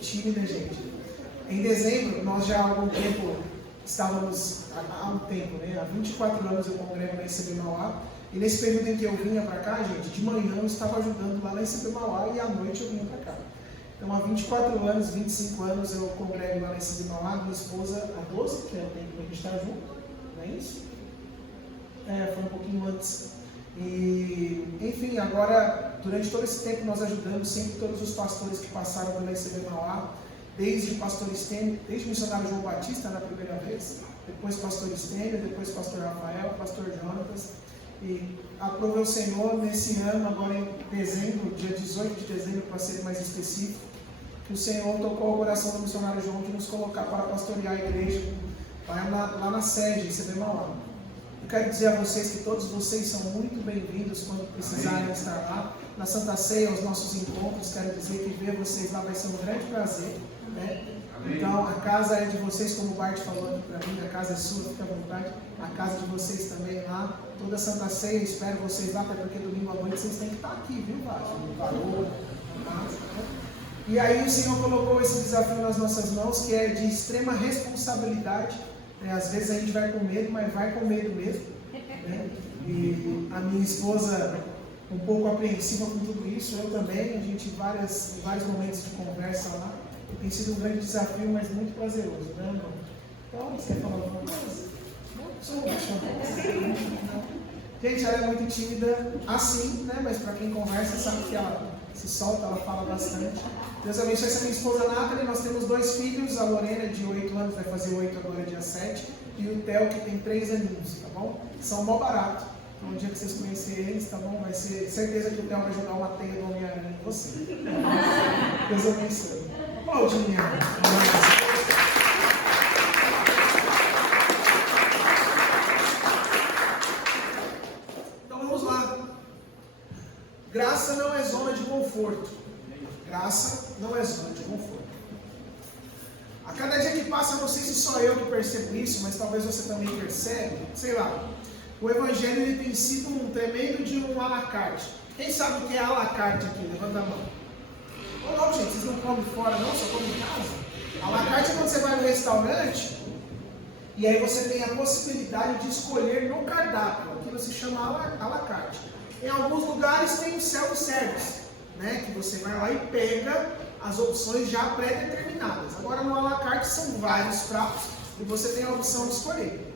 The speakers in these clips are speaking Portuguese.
tímida, gente. Em dezembro, nós já há algum tempo estávamos, há 24 anos eu congrego na ICB Mauá, e nesse período em que eu vinha para cá, gente, de manhã eu estava ajudando lá na ICB Mauá e à noite eu vinha para cá. Então, há 24 anos, 25 anos eu congrego lá na ICB Mauá, minha esposa há 12, que é o tempo que a gente está junto, não é isso? Foi um pouquinho antes. E, enfim, agora, durante todo esse tempo nós ajudamos sempre todos os pastores que passaram pela ICB Mauá, desde o pastor Estênio, desde o missionário João Batista na primeira vez, depois pastor Estênio, depois pastor Rafael, pastor Jonatas, e aprove o Senhor nesse ano, agora em dezembro, dia 18 de dezembro, para ser mais específico, que o Senhor tocou o coração do missionário João de nos colocar para pastorear a igreja lá na sede, ICB Mauá. Eu quero dizer a vocês que todos vocês são muito bem-vindos quando precisarem estar lá. Na Santa Ceia, os nossos encontros, quero dizer que ver vocês lá vai ser um grande prazer, né? Então, a casa é de vocês, como o Bart falou aqui para mim, a casa é sua, fica à vontade. A casa de vocês também lá. Toda Santa Ceia, espero vocês lá, até porque domingo à noite vocês têm que estar aqui, viu, Bart? No valor, na casa, né? E aí o Senhor colocou esse desafio nas nossas mãos, que é de extrema responsabilidade. Às vezes a gente vai com medo, mas vai com medo mesmo, né? E a minha esposa um pouco apreensiva com tudo isso, eu também, a gente em vários momentos de conversa lá, e tem sido um grande desafio, mas muito prazeroso, né, irmão? Então, você quer falar alguma coisa? Gente, ela é muito tímida assim, né? Mas para quem conversa sabe que ela se solta, ela fala bastante. Deus abençoe essa minha esposa Nathalie. Nós temos 2 filhos, a Lorena de 8 anos, vai fazer 8 agora dia 7, e o Theo que tem 3 aninhos, tá bom? São mó barato. Então, um dia que vocês conhecerem eles, tá bom? Vai ser certeza que o Theo vai jogar uma teia do Homem-Aranha em você. Deus abençoe. Ô, Juliana. Então vamos lá. Graça não é zona de conforto. Graça não é zona de conforto. A cada dia que passa, não sei se só eu que percebo isso, mas talvez você também percebe, sei lá, o Evangelho ele tem sido um tremendo de um à la carte. Quem sabe o que é à la carte aqui? Levanta a mão. Ou não, gente, vocês não comem fora não, só comem em casa? À la carte é quando você vai no restaurante e aí você tem a possibilidade de escolher no cardápio. Aquilo se chama à la carte. Em alguns lugares tem o self-service, né? Que você vai lá e pega as opções já pré-determinadas. Agora no à la carte são vários pratos e você tem a opção de escolher.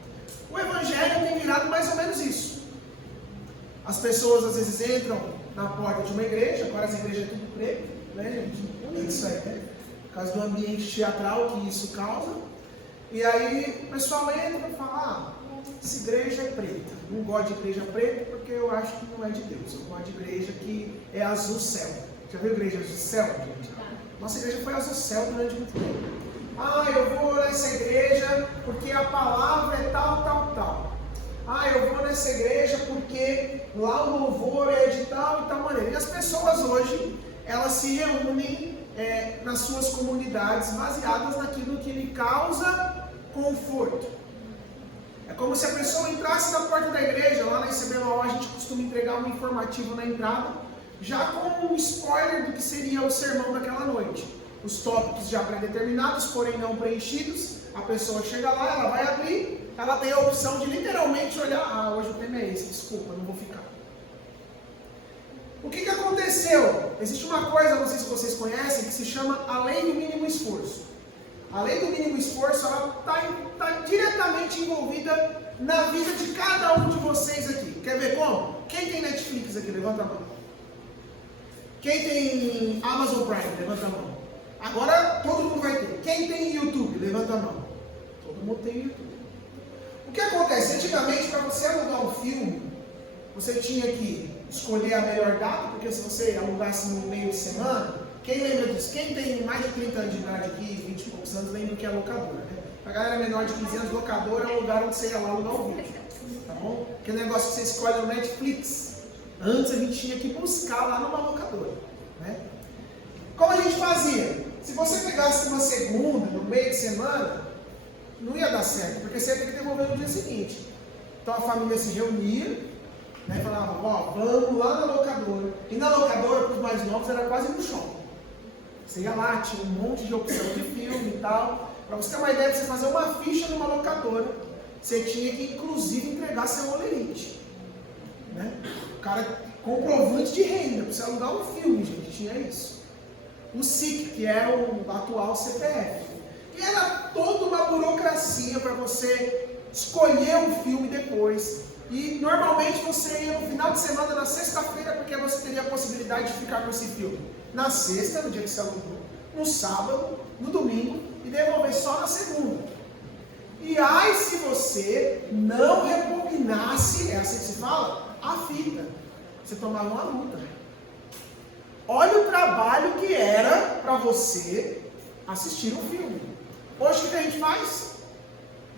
O Evangelho tem virado mais ou menos isso. As pessoas às vezes entram na porta de uma igreja, agora as igrejas é tudo preto, né, gente? É isso aí, né? Por causa do ambiente teatral que isso causa. E aí o pessoal entra e fala, essa igreja é preta. Não gosto de igreja preta porque eu acho que não é de Deus. Eu gosto de igreja que é azul céu. Já viu igreja azul céu, gente? Nossa igreja foi azul céu durante muito tempo. Eu vou nessa igreja porque a palavra é tal, tal, tal. Eu vou nessa igreja porque lá o louvor é de tal e tal maneira. E as pessoas hoje, elas se reúnem nas suas comunidades baseadas naquilo que lhe causa conforto. É como se a pessoa entrasse na porta da igreja, lá na ICB Mauá a gente costuma entregar um informativo na entrada, já com um spoiler do que seria o sermão daquela noite. Os tópicos já pré-determinados, porém não preenchidos. A pessoa chega lá, ela vai abrir, ela tem a opção de literalmente olhar, hoje o tema é esse, desculpa, não vou ficar. O que aconteceu? Existe uma coisa, não sei se vocês conhecem, que se chama a lei do mínimo esforço. A lei do mínimo esforço, ela está diretamente envolvida na vida de cada um de vocês aqui. Quer ver como? Quem tem Netflix aqui? Levanta a mão. Quem tem Amazon Prime? Levanta a mão. Agora todo mundo vai ter. Quem tem YouTube? Levanta a mão. Todo mundo tem YouTube. O que acontece? Antigamente, para você alugar um filme, você tinha que escolher a melhor data, porque se você alugasse no meio de semana, quem lembra disso? Quem tem mais de 30 anos de idade aqui, 20 e poucos anos, lembra que é locadora, né? A galera menor de 15 anos, locadora é um lugar onde você ia lá alugar o vídeo, tá bom? Aquele negócio que você escolhe no Netflix. Antes a gente tinha que buscar lá numa locadora, né? Como a gente fazia? Se você pegasse uma segunda, no meio de semana, não ia dar certo, porque você ia ter que devolver no dia seguinte. Então a família se reunia, né, e falava, vamos lá na locadora. E na locadora, para os mais novos, era quase no shopping. Você ia lá, tinha um monte de opção de filme e tal. Para você ter uma ideia de você fazer uma ficha numa locadora, você tinha que, inclusive, entregar seu olerite. Né? O cara, comprovante de renda, para você alugar um filme, gente, tinha isso. O SIC, que é o atual CPF. E era toda uma burocracia para você escolher um filme depois. E normalmente você ia no final de semana, na sexta-feira, porque você teria a possibilidade de ficar com esse filme. Na sexta, no dia que você alugou, no sábado, no domingo e devolver só na segunda. E aí se você não rebobinasse, é assim que se fala, a fita, você tomava uma multa. Olha o trabalho que era para você assistir um filme. Hoje o que a gente faz?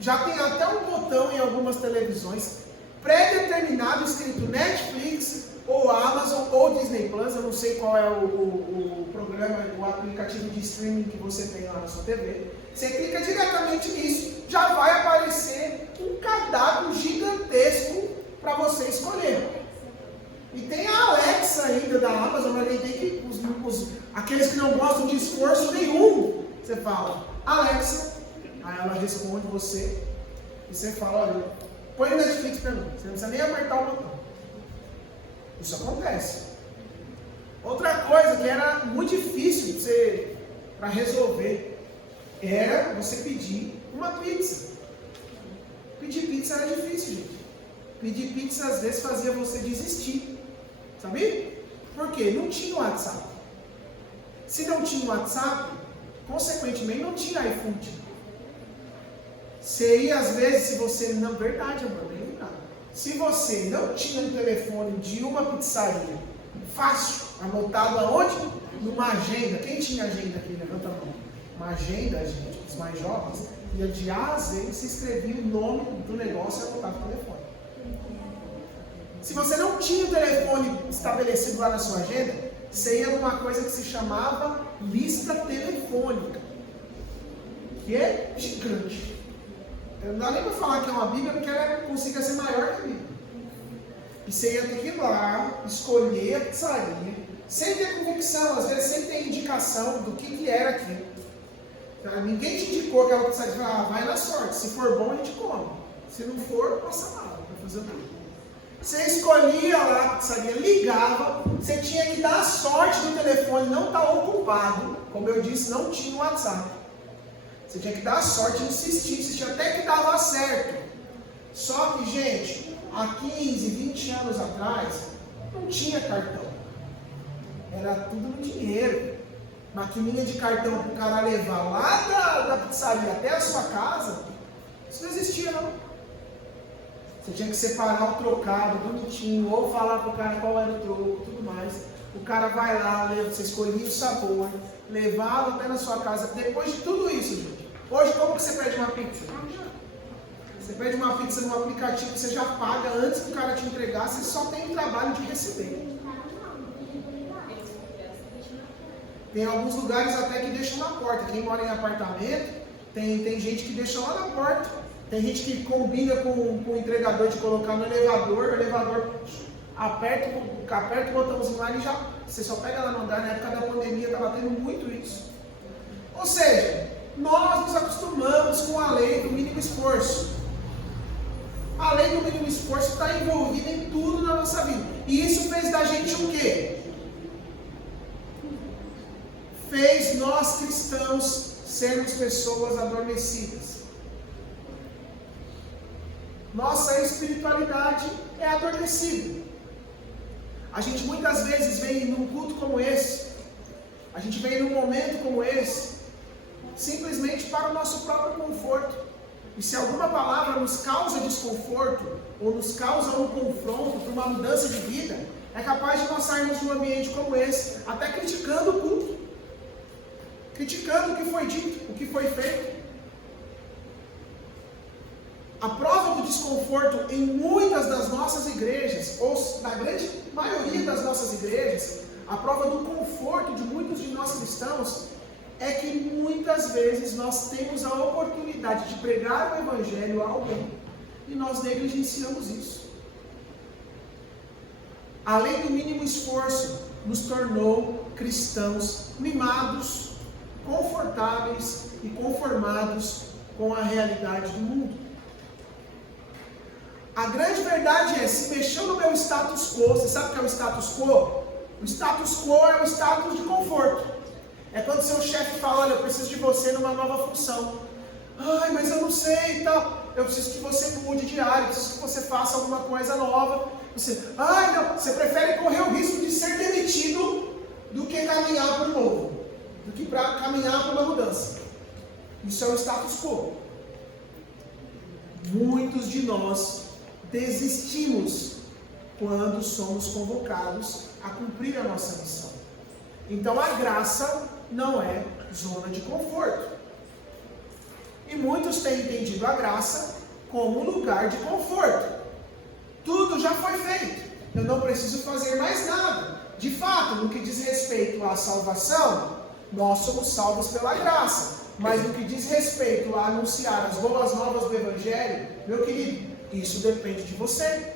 Já tem até um botão em algumas televisões pré-determinado escrito Netflix ou Amazon ou Disney Plus, eu não sei qual é o programa, o aplicativo de streaming que você tem lá na sua TV. Você clica diretamente nisso, já vai aparecer um cardápio gigantesco para você escolher. E tem a Alexa ainda da Amazon, mas tem que aqueles que não gostam de esforço nenhum, você fala Alexa, aí ela responde você e você fala, olha, põe o Netflix para mim, você não precisa nem apertar o botão. Isso acontece. Outra coisa que era muito difícil para resolver era você pedir uma pizza. Pedir pizza era difícil, gente. Pedir pizza às vezes fazia você desistir. Sabia? Por quê? Não tinha o WhatsApp. Se não tinha o WhatsApp, consequentemente não tinha iFood. Você ia às vezes, se você, na verdade, amor, nem nada. Se você não tinha um telefone de uma pizzaria, fácil, anotado aonde? Numa agenda. Quem tinha agenda aqui? Levanta a mão. Uma agenda, gente, os mais jovens, ia de A a Z, se escrevia o nome do negócio e anotava o telefone. Se você não tinha o telefone estabelecido lá na sua agenda, você ia numa coisa que se chamava lista telefônica, que é gigante. Não dá nem para falar que é uma Bíblia, porque ela consiga ser maior que a Bíblia. E você ia ter que ir lá, escolher a pizzaria, sem ter convicção, às vezes sem ter indicação do que era aquilo. Ninguém te indicou aquela pizzaria, vai na sorte, se for bom a gente come, se não for, passa mal, vai fazer tudo. Você escolhia lá a pizzaria, ligava, você tinha que dar a sorte do telefone não estar ocupado, como eu disse, não tinha o WhatsApp. Você tinha que dar a sorte, insistir até que dava certo. Só que, gente, há 15, 20 anos atrás, não tinha cartão. Era tudo no dinheiro. Maquininha de cartão para o cara levar lá da pizzaria até a sua casa, isso não existia, não. Você tinha que separar o trocado bonitinho, ou falar para o cara qual era o troco, tudo mais. O cara vai lá, você escolhia o sabor, levava até na sua casa. Depois de tudo isso, gente, hoje como que você pede uma pizza? Você pede uma pizza no aplicativo, você já paga antes do cara te entregar, você só tem o trabalho de receber. Tem alguns lugares até que deixam na porta. Quem mora em apartamento, tem gente que deixa lá na porta. Tem gente que combina com o entregador de colocar no elevador, o elevador aperta o botãozinho lá e você só pega lá no andar. Na época da pandemia estava tendo muito isso. Ou seja, nós nos acostumamos com a lei do mínimo esforço. A lei do mínimo esforço está envolvida em tudo na nossa vida. E isso fez da gente o quê? Fez nós cristãos sermos pessoas adormecidas. Nossa espiritualidade é adormecida. A gente muitas vezes vem num culto como esse, a gente vem num momento como esse, simplesmente para o nosso próprio conforto. E se alguma palavra nos causa desconforto, ou nos causa um confronto para uma mudança de vida, é capaz de nós sairmos de um ambiente como esse, até criticando o culto, criticando o que foi dito, o que foi feito. A prova do desconforto em muitas das nossas igrejas, ou na grande maioria das nossas igrejas, a prova do conforto de muitos de nós cristãos, é que muitas vezes nós temos a oportunidade de pregar o Evangelho a alguém, e nós negligenciamos isso. A lei do mínimo esforço nos tornou cristãos mimados, confortáveis e conformados com a realidade do mundo. A grande verdade é, se mexeu no meu status quo, você sabe o que é o status quo? O status quo é o status de conforto. É quando seu chefe fala, olha, eu preciso de você numa nova função. Ai, mas eu não sei e tal. Eu preciso que você mude de área, eu preciso que você faça alguma coisa nova. Você, ai não, você prefere correr o risco de ser demitido do que caminhar para o novo, do que para caminhar para uma mudança. Isso é o status quo. Muitos de nós desistimos quando somos convocados a cumprir a nossa missão. Então a graça não é zona de conforto. E muitos têm entendido a graça como lugar de conforto. Tudo já foi feito, eu não preciso fazer mais nada. De fato, no que diz respeito à salvação, nós somos salvos pela graça. Mas no que diz respeito a anunciar as boas novas do Evangelho, meu querido, isso depende de você.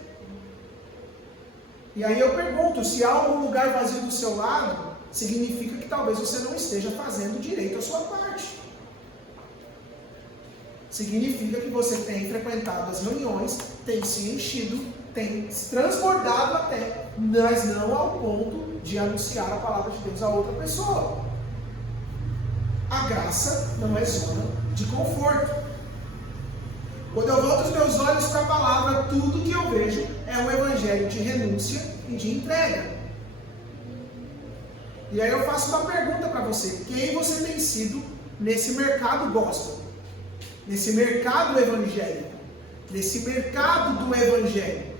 E aí eu pergunto, se há algum lugar vazio do seu lado, significa que talvez você não esteja fazendo direito a sua parte. Significa que você tem frequentado as reuniões, tem se enchido, tem transbordado até, mas não ao ponto de anunciar a palavra de Deus a outra pessoa. A graça não é zona de conforto. Quando eu volto os meus olhos para a palavra, tudo que eu vejo é um evangelho de renúncia e de entrega. E aí eu faço uma pergunta para você: quem você tem sido nesse mercado gospel? Nesse mercado evangélico? Nesse mercado do evangelho?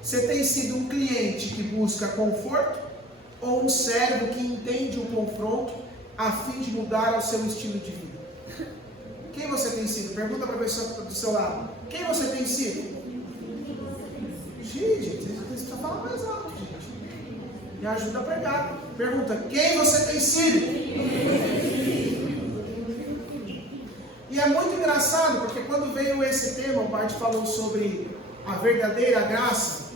Você tem sido um cliente que busca conforto? Ou um servo que entende o confronto a fim de mudar ao seu estilo de vida? Quem você tem sido? Pergunta para a pessoa do seu lado. Quem você tem sido? Gente, você precisa falar mais alto, gente. Me ajuda a pregar. Pergunta, quem você tem sido? E é muito engraçado, porque quando veio esse tema, o Bart falou sobre a verdadeira graça.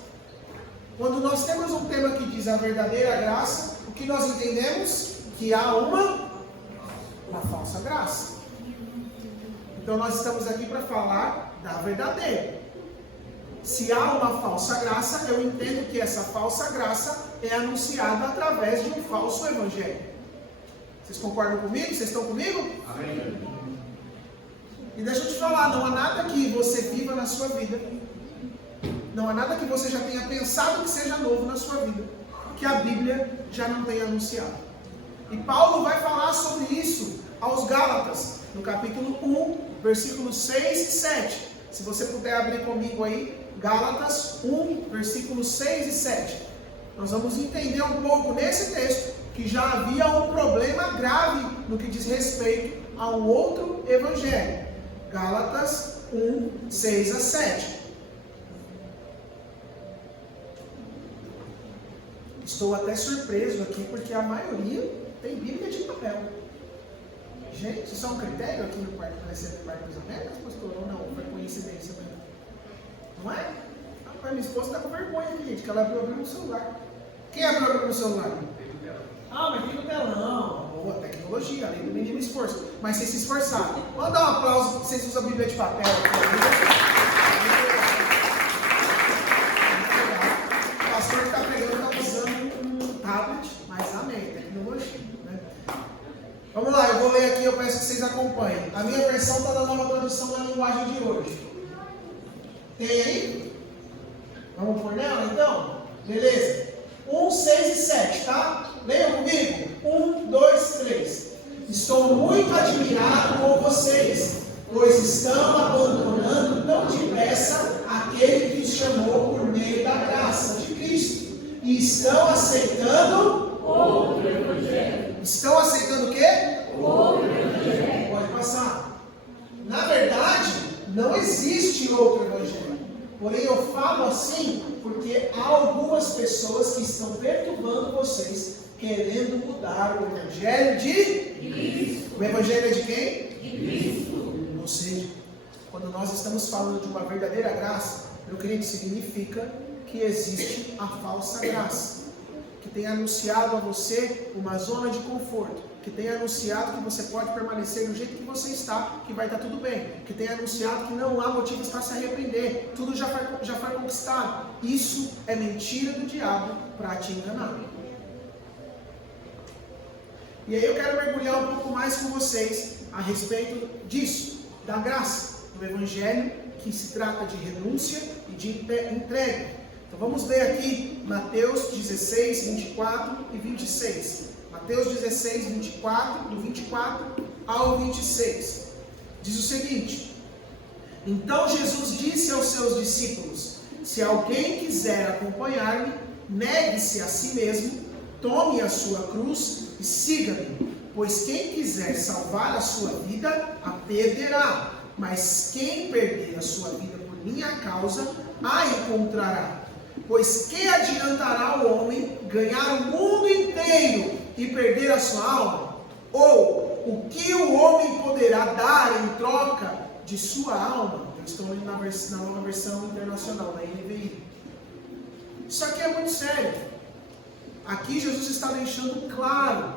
Quando nós temos um tema que diz a verdadeira graça, o que nós entendemos? Que há uma falsa graça. Então nós estamos aqui para falar da verdadeira. Se há uma falsa graça, eu entendo que essa falsa graça é anunciada através de um falso evangelho. Vocês concordam comigo? Vocês estão comigo? Amém. E deixa eu te falar, não há nada que você viva na sua vida, não há nada que você já tenha pensado que seja novo na sua vida, que a Bíblia já não tenha anunciado. E Paulo vai falar sobre isso aos Gálatas, no capítulo 1, versículos 6 e 7. Se você puder abrir comigo aí, Gálatas 1, versículos 6 e 7. Nós vamos entender um pouco nesse texto que já havia um problema grave no que diz respeito a um outro evangelho. Gálatas 1, 6 a 7. Estou até surpreso aqui porque a maioria tem Bíblia de papel. Gente, isso é um critério aqui no Parque das Américas, pastor? Ou não? Foi coincidência mesmo? Não é? A minha esposa está com vergonha aqui, gente, que ela abriu no celular. Quem abriu no celular? Ah, mas tem no telão. Boa, tecnologia, além do mínimo esforço. Mas vocês se esforçaram. Vamos dar um aplauso porque vocês usam a Bíblia de papel. O pastor que está pregando está usando um tablet, mas amém, tecnologia. Né? Vamos lá, eu vou ler aqui, eu peço que vocês acompanhem. A minha versão está na nova tradução da linguagem de hoje. Tem aí? Vamos por nela então? Beleza? 1, 6 e 7, tá? Leiam comigo. 1, 2, 3. Estou muito admirado com vocês, pois estão abandonando tão depressa aquele que os chamou por meio da graça de Cristo. E estão aceitando outro evangelho. Estão aceitando o quê? Outro evangelho. Pode passar. Na verdade, não existe outro evangelho. Porém, eu falo assim porque há algumas pessoas que estão perturbando vocês, querendo mudar o evangelho de Cristo. O evangelho é de quem? De Cristo. Ou seja, quando nós estamos falando de uma verdadeira graça, meu querido, significa que existe a falsa graça, que tem anunciado a você uma zona de conforto, que tem anunciado que você pode permanecer do jeito que você está, que vai estar tudo bem, que tem anunciado que não há motivos para se arrepender, tudo já foi conquistado. Isso é mentira do diabo para te enganar. E aí eu quero mergulhar um pouco mais com vocês a respeito disso, da graça, do Evangelho, que se trata de renúncia e de entrega. Então vamos ler aqui Mateus 16, 24 e 26. Mateus 16, 24, do 24 ao 26. Diz o seguinte: Então Jesus disse aos seus discípulos: Se alguém quiser acompanhar-me, negue-se a si mesmo, tome a sua cruz e siga-me. Pois quem quiser salvar a sua vida, a perderá. Mas quem perder a sua vida por minha causa, a encontrará. Pois que adiantará o homem ganhar o mundo inteiro e perder a sua alma? Ou o que o homem poderá dar em troca de sua alma? Eu estou lendo na nova versão internacional, na NVI. Isso aqui é muito sério. Aqui Jesus está deixando claro: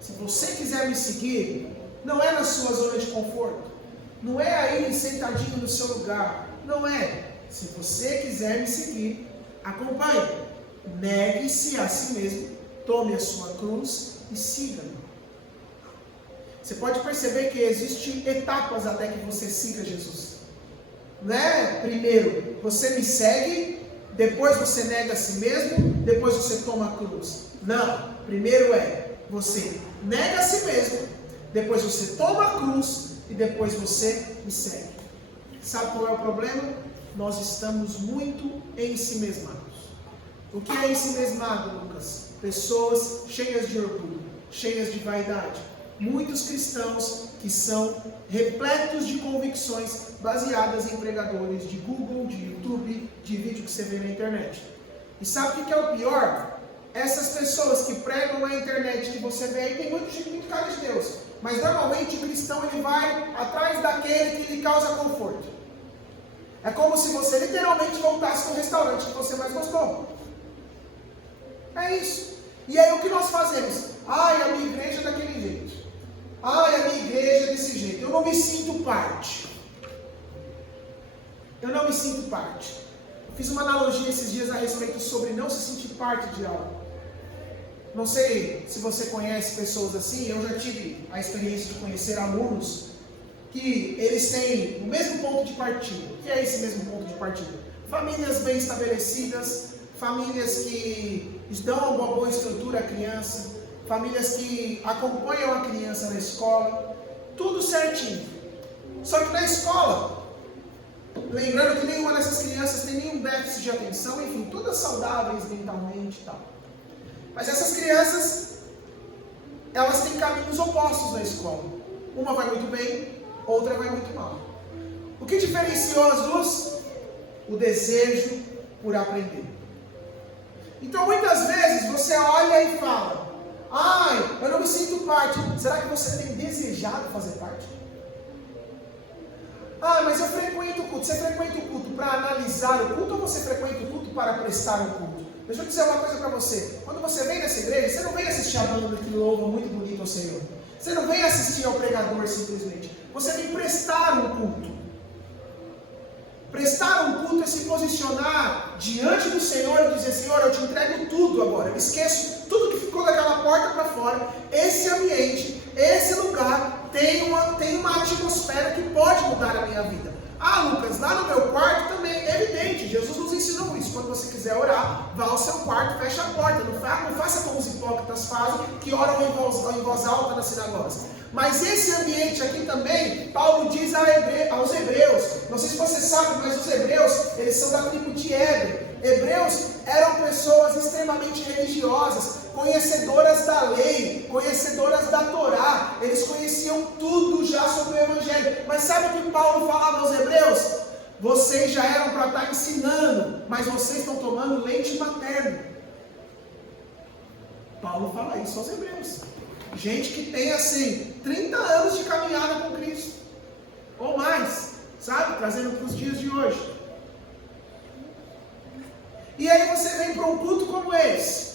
se você quiser me seguir, não é na sua zona de conforto, não é aí sentadinho no seu lugar, não é. Se você quiser me seguir, acompanhe, negue-se a si mesmo, tome a sua cruz e siga-me. Você pode perceber que existem etapas até que você siga Jesus. Não é primeiro você me segue, depois você nega a si mesmo, depois você toma a cruz. Não, primeiro você nega a si mesmo, depois você toma a cruz e depois você me segue. Sabe qual é o problema? Nós estamos muito ensimesmados. O que é ensimesmado, Lucas? Pessoas cheias de orgulho, cheias de vaidade. Muitos cristãos que são repletos de convicções baseadas em pregadores de Google, de YouTube, de vídeo que você vê na internet. E sabe o que é o pior? Essas pessoas que pregam na internet que você vê aí, tem muito cara de Deus. Mas normalmente o cristão ele vai atrás daquele que lhe causa conforto. É como se você literalmente voltasse no restaurante que você mais gostou. É isso. E aí o que nós fazemos? Ai, a minha igreja é daquele jeito. Ai, a minha igreja é desse jeito. Eu não me sinto parte. Eu não me sinto parte. Eu fiz uma analogia esses dias a respeito sobre não se sentir parte de algo. Não sei se você conhece pessoas assim. Eu já tive a experiência de conhecer alunos que eles têm o mesmo ponto de partida. O que é esse mesmo ponto de partida? Famílias bem estabelecidas, famílias que dão uma boa estrutura à criança, famílias que acompanham a criança na escola, tudo certinho. Só que na escola, lembrando que nenhuma dessas crianças tem nenhum déficit de atenção, enfim, todas saudáveis mentalmente e tal. Mas essas crianças, elas têm caminhos opostos na escola. Uma vai muito bem, outra vai muito mal. O que diferenciou as duas? O desejo por aprender. Então muitas vezes você olha e fala: ai, eu não me sinto parte. Será que você tem desejado fazer parte? Ah, mas eu frequento o culto. Você frequenta o culto para analisar o culto ou você frequenta o culto para prestar o culto? Deixa eu dizer uma coisa para você. Quando você vem nessa igreja, você não vem assistir a banda que louva muito bonito ao Senhor. Você não vem assistir ao pregador simplesmente. Você vem prestar um culto. Prestar um culto é se posicionar diante do Senhor e dizer: Senhor, eu te entrego tudo agora. Eu esqueço tudo que ficou daquela porta para fora. Esse ambiente, esse lugar tem uma atmosfera que pode mudar a minha vida. Ah, Lucas, lá no meu quarto também é evidente. Jesus nos ensinou isso. Quando você quiser orar, vá ao seu quarto, fecha a porta. Não faça como os hipócritas fazem, que oram em voz alta nas sinagogas. Mas esse ambiente aqui também, Paulo diz aos hebreus. Não sei se você sabe, mas os hebreus, eles são da tribo de Éder. Hebreus eram pessoas extremamente religiosas, conhecedoras da lei, conhecedoras da Torá. Eles conheciam tudo já sobre o Evangelho. Mas sabe o que Paulo falava aos hebreus? Vocês já eram para estar ensinando, mas vocês estão tomando leite materno. Paulo fala isso aos hebreus. Gente que tem assim 30 anos de caminhada com Cristo, ou mais, sabe? Trazendo para os dias de hoje. E aí você vem para um culto como esse.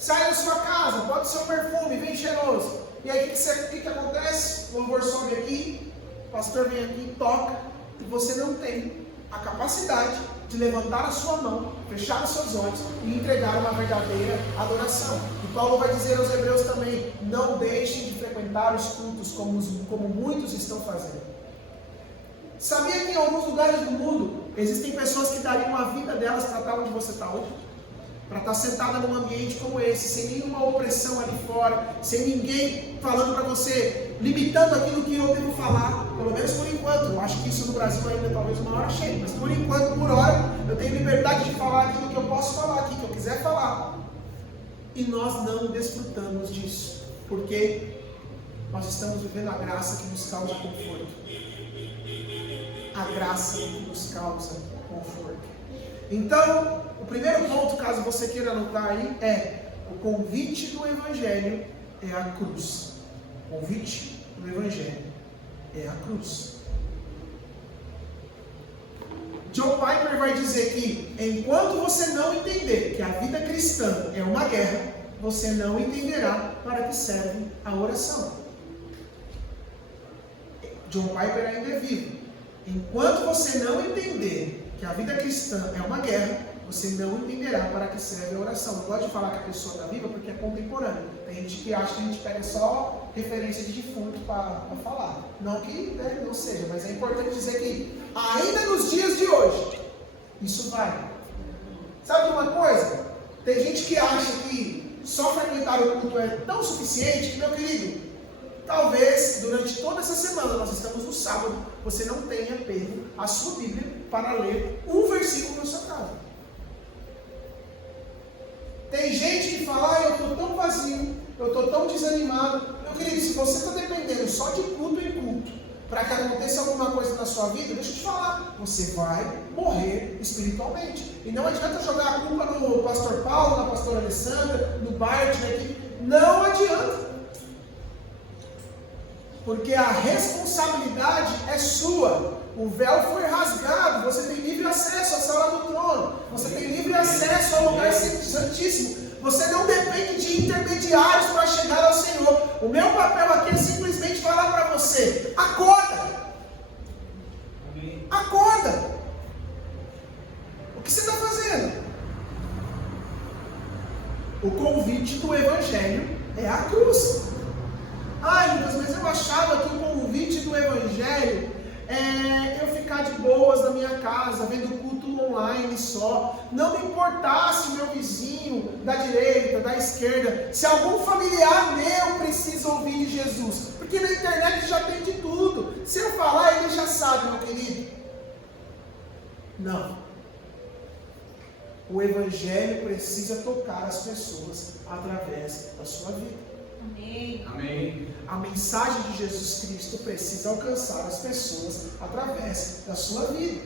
sai da sua casa, bota o seu perfume, bem cheiroso. E aí o que acontece? O louvor sobe aqui, o pastor vem aqui, toca, e você não tem a capacidade de levantar a sua mão, fechar os seus olhos e entregar uma verdadeira adoração. E Paulo vai dizer aos hebreus também, não deixem de frequentar os cultos como muitos estão fazendo. Sabia que em alguns lugares do mundo existem pessoas que dariam a vida delas para estar onde você está hoje? Para estar sentada num ambiente como esse, sem nenhuma opressão ali fora, sem ninguém falando para você, limitando aquilo que eu devo falar, pelo menos por enquanto. Eu acho que isso no Brasil ainda talvez uma hora cheia, mas por enquanto, por hora, eu tenho liberdade de falar aquilo que eu posso falar, aquilo que eu quiser falar. E nós não desfrutamos disso, porque nós estamos vivendo a graça que nos causa conforto. A graça que nos causa conforto. Então, o primeiro ponto, caso você queira anotar aí, é o convite do Evangelho é a cruz. O convite do Evangelho é a cruz. John Piper vai dizer que, enquanto você não entender que a vida cristã é uma guerra, você não entenderá para que serve a oração. John Piper ainda é vivo. Enquanto você não entender que a vida cristã é uma guerra, você não entenderá para que serve a oração. Eu gosto de falar que a pessoa está viva porque é contemporânea. Tem gente que acha que a gente pega só referência de defunto para falar. Não que não seja, mas é importante dizer que ainda nos dias de hoje, isso vale. Sabe uma coisa? Tem gente que acha que só frequentar o culto é tão suficiente que, meu querido, talvez durante toda essa semana, nós estamos no sábado, você não tenha pego a sua Bíblia para ler um versículo na sua casa. Tem gente que fala, eu estou tão vazio, eu estou tão desanimado. Meu querido, se você está dependendo só de culto em culto, para que aconteça alguma coisa na sua vida, deixa eu te falar, você vai morrer espiritualmente. E não adianta jogar a culpa no pastor Paulo, na pastora Alessandra, no Bart, na equipe. Não adianta. Porque a responsabilidade é sua. O véu foi rasgado, você tem livre acesso à sala do trono, você tem livre acesso ao lugar santíssimo, você não depende de intermediários para chegar ao Senhor. O meu papel aqui é simplesmente falar para você, acorda! Acorda! O que você está fazendo? O convite do Evangelho é a cruz. Ai, Lucas, mas eu achava que o convite do Evangelho eu ficar de boas na minha casa, vendo culto online só, não me importasse o meu vizinho da direita, da esquerda, se algum familiar meu precisa ouvir de Jesus, porque na internet já tem de tudo, se eu falar ele já sabe, meu querido. Não. O Evangelho precisa tocar as pessoas através da sua vida. Amém. Amém. A mensagem de Jesus Cristo precisa alcançar as pessoas através da sua vida.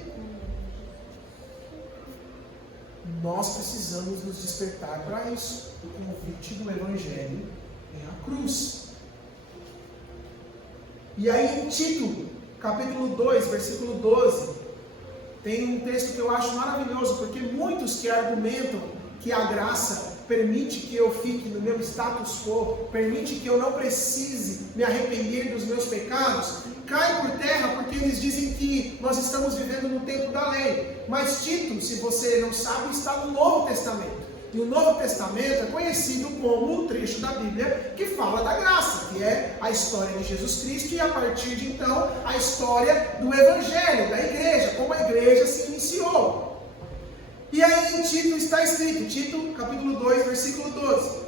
Nós precisamos nos despertar para isso. O convite do Evangelho é a cruz. E aí em Tito, capítulo 2, versículo 12, tem um texto que eu acho maravilhoso, porque muitos que argumentam que a graça permite que eu fique no meu status quo, permite que eu não precise me arrepender dos meus pecados, caem por terra porque eles dizem que nós estamos vivendo no tempo da lei. Mas Tito, se você não sabe, está no Novo Testamento. E o Novo Testamento é conhecido como o trecho da Bíblia que fala da graça, que é a história de Jesus Cristo e a partir de então a história do Evangelho, da igreja, como a igreja se iniciou. E aí em Tito está escrito, Tito capítulo 2, versículo 12.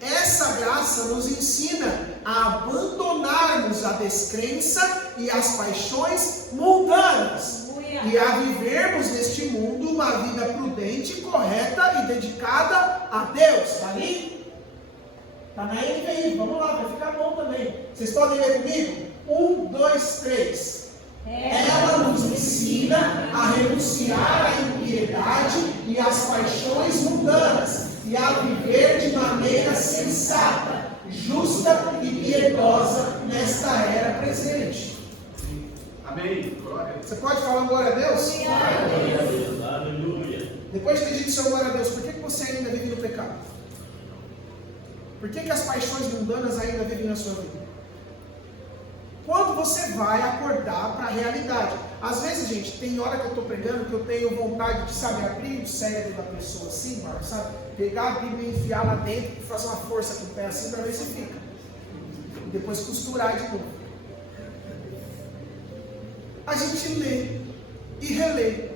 Essa graça nos ensina a abandonarmos a descrença e as paixões mundanas e a vivermos neste mundo uma vida prudente, correta e dedicada a Deus. Está ali? Está na NVI, vamos lá, vai ficar bom também. Vocês podem ler comigo? 1, 2, 3. Ela nos ensina a renunciar à impiedade e às paixões mundanas e a viver de maneira sensata, justa e piedosa nesta era presente. Amém. Você pode falar glória a Deus? Glória a Deus. Aleluia. Depois de ter dito seu glória a Deus, por que você ainda vive no pecado? Por que as paixões mundanas ainda vivem na sua vida? Quando você vai acordar para a realidade. Às vezes, gente, tem hora que eu estou pregando que eu tenho vontade de, sabe, abrir o cérebro da pessoa assim, sabe? Pegar a Bíblia e enfiar lá dentro e fazer uma força com o pé assim para ver se fica. E depois costurar de novo. A gente lê e relê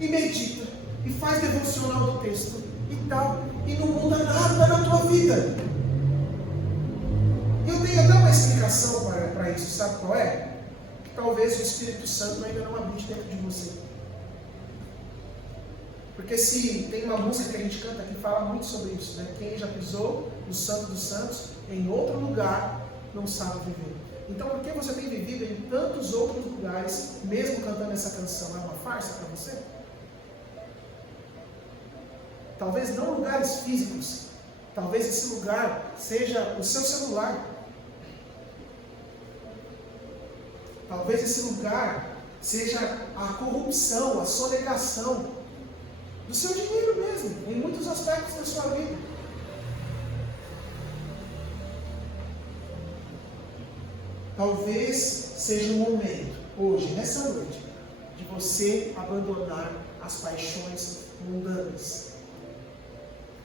e medita e faz devocional do texto e tal, e não muda nada na tua vida. Eu tenho até uma explicação para isso, sabe qual é? Que talvez o Espírito Santo ainda não habite dentro de você. Porque se tem uma música que a gente canta que fala muito sobre isso, né? Quem já pisou no Santo dos Santos em outro lugar não sabe viver. Então, por que você tem vivido em tantos outros lugares, mesmo cantando essa canção? É uma farsa para você? Talvez não lugares físicos. Talvez esse lugar seja o seu celular. Talvez esse lugar seja a corrupção, a sonegação do seu dinheiro mesmo, em muitos aspectos da sua vida. Talvez seja o momento, hoje, nessa noite, de você abandonar as paixões mundanas.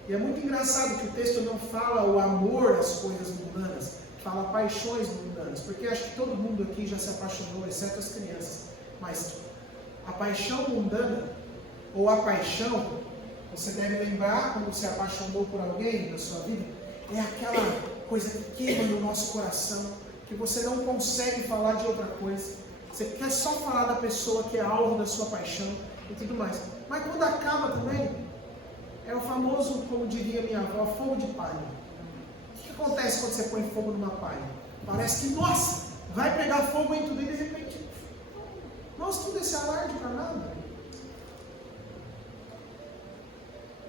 E é muito engraçado que o texto não fala o amor às coisas mundanas, fala paixões mundanas, porque acho que todo mundo aqui já se apaixonou, exceto as crianças. Mas a paixão mundana, ou a paixão, você deve lembrar quando se apaixonou por alguém na sua vida, é aquela coisa que queima no nosso coração, que você não consegue falar de outra coisa. Você quer só falar da pessoa que é alvo da sua paixão e tudo mais. Mas quando acaba também, é o famoso, como diria minha avó, fogo de palha. O que acontece quando você põe fogo numa palha? Parece que, nossa, vai pegar fogo em tudo e de repente, nossa, tudo esse alarde para nada.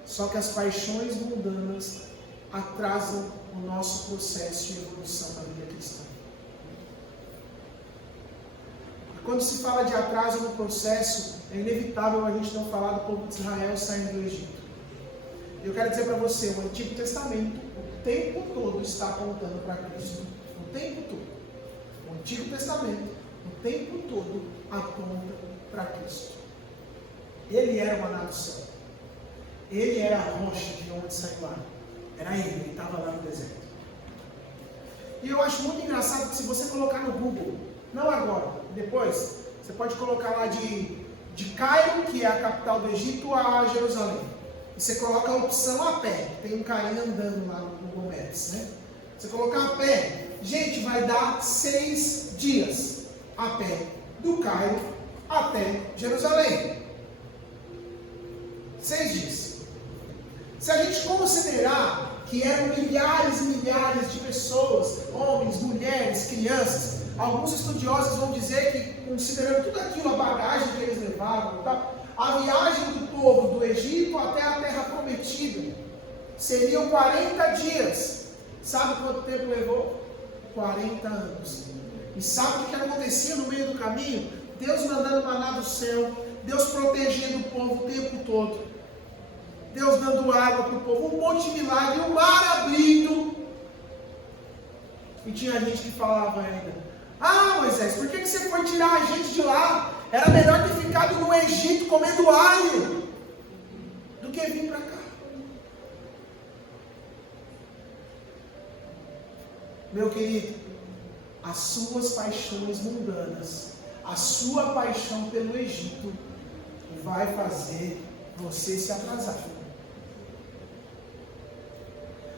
Só que as paixões mundanas atrasam o nosso processo de evolução da vida cristã. Quando se fala de atraso no processo, é inevitável a gente não falar do povo de Israel saindo do Egito. Eu quero dizer para você, o Antigo Testamento, o tempo todo está apontando para Cristo. O tempo todo. O Antigo Testamento, o tempo todo aponta para Cristo. Ele era o maná do céu. Ele era a rocha de onde saiu lá. Era ele estava lá no deserto. E eu acho muito engraçado que se você colocar no Google, não agora, depois, você pode colocar lá de Cairo, que é a capital do Egito, a Jerusalém. E você coloca a opção a pé. Tem um carinha andando lá no Google Maps, né? Você colocar a pé, gente, vai dar 6 dias a pé, do Cairo até Jerusalém. 6 dias. Se a gente considerar que eram milhares e milhares de pessoas, homens, mulheres, crianças, alguns estudiosos vão dizer que, considerando tudo aquilo, a bagagem que eles levavam, tá? A viagem do povo do Egito até a Terra Prometida seriam 40 dias. Sabe quanto tempo levou? 40 anos. E sabe o que acontecia no meio do caminho? Deus mandando maná do céu, Deus protegendo o povo o tempo todo, Deus dando água para o povo, um monte de milagre, um mar abrindo. E tinha gente que falava ainda: ah, Moisés, por que você foi tirar a gente de lá? Era melhor ter ficado no Egito comendo alho do que vir para cá. Meu querido, as suas paixões mundanas, a sua paixão pelo Egito vai fazer você se atrasar.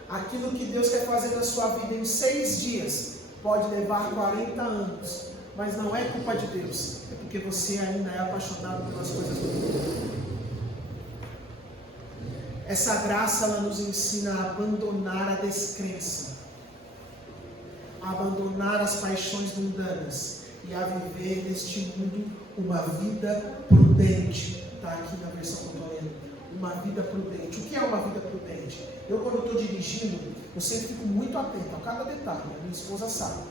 Aquilo que Deus quer fazer na sua vida em 6 dias pode levar 40 anos, mas não é culpa de Deus, é porque você ainda é apaixonado pelas coisas do mundo. Essa graça, ela nos ensina a abandonar a descrença, a abandonar as paixões mundanas e a viver neste mundo uma vida prudente. Está aqui na versão que eu estou lendo. Uma vida prudente. O que é uma vida prudente? Eu, quando estou dirigindo, eu sempre fico muito atento a cada detalhe. Minha esposa sabe.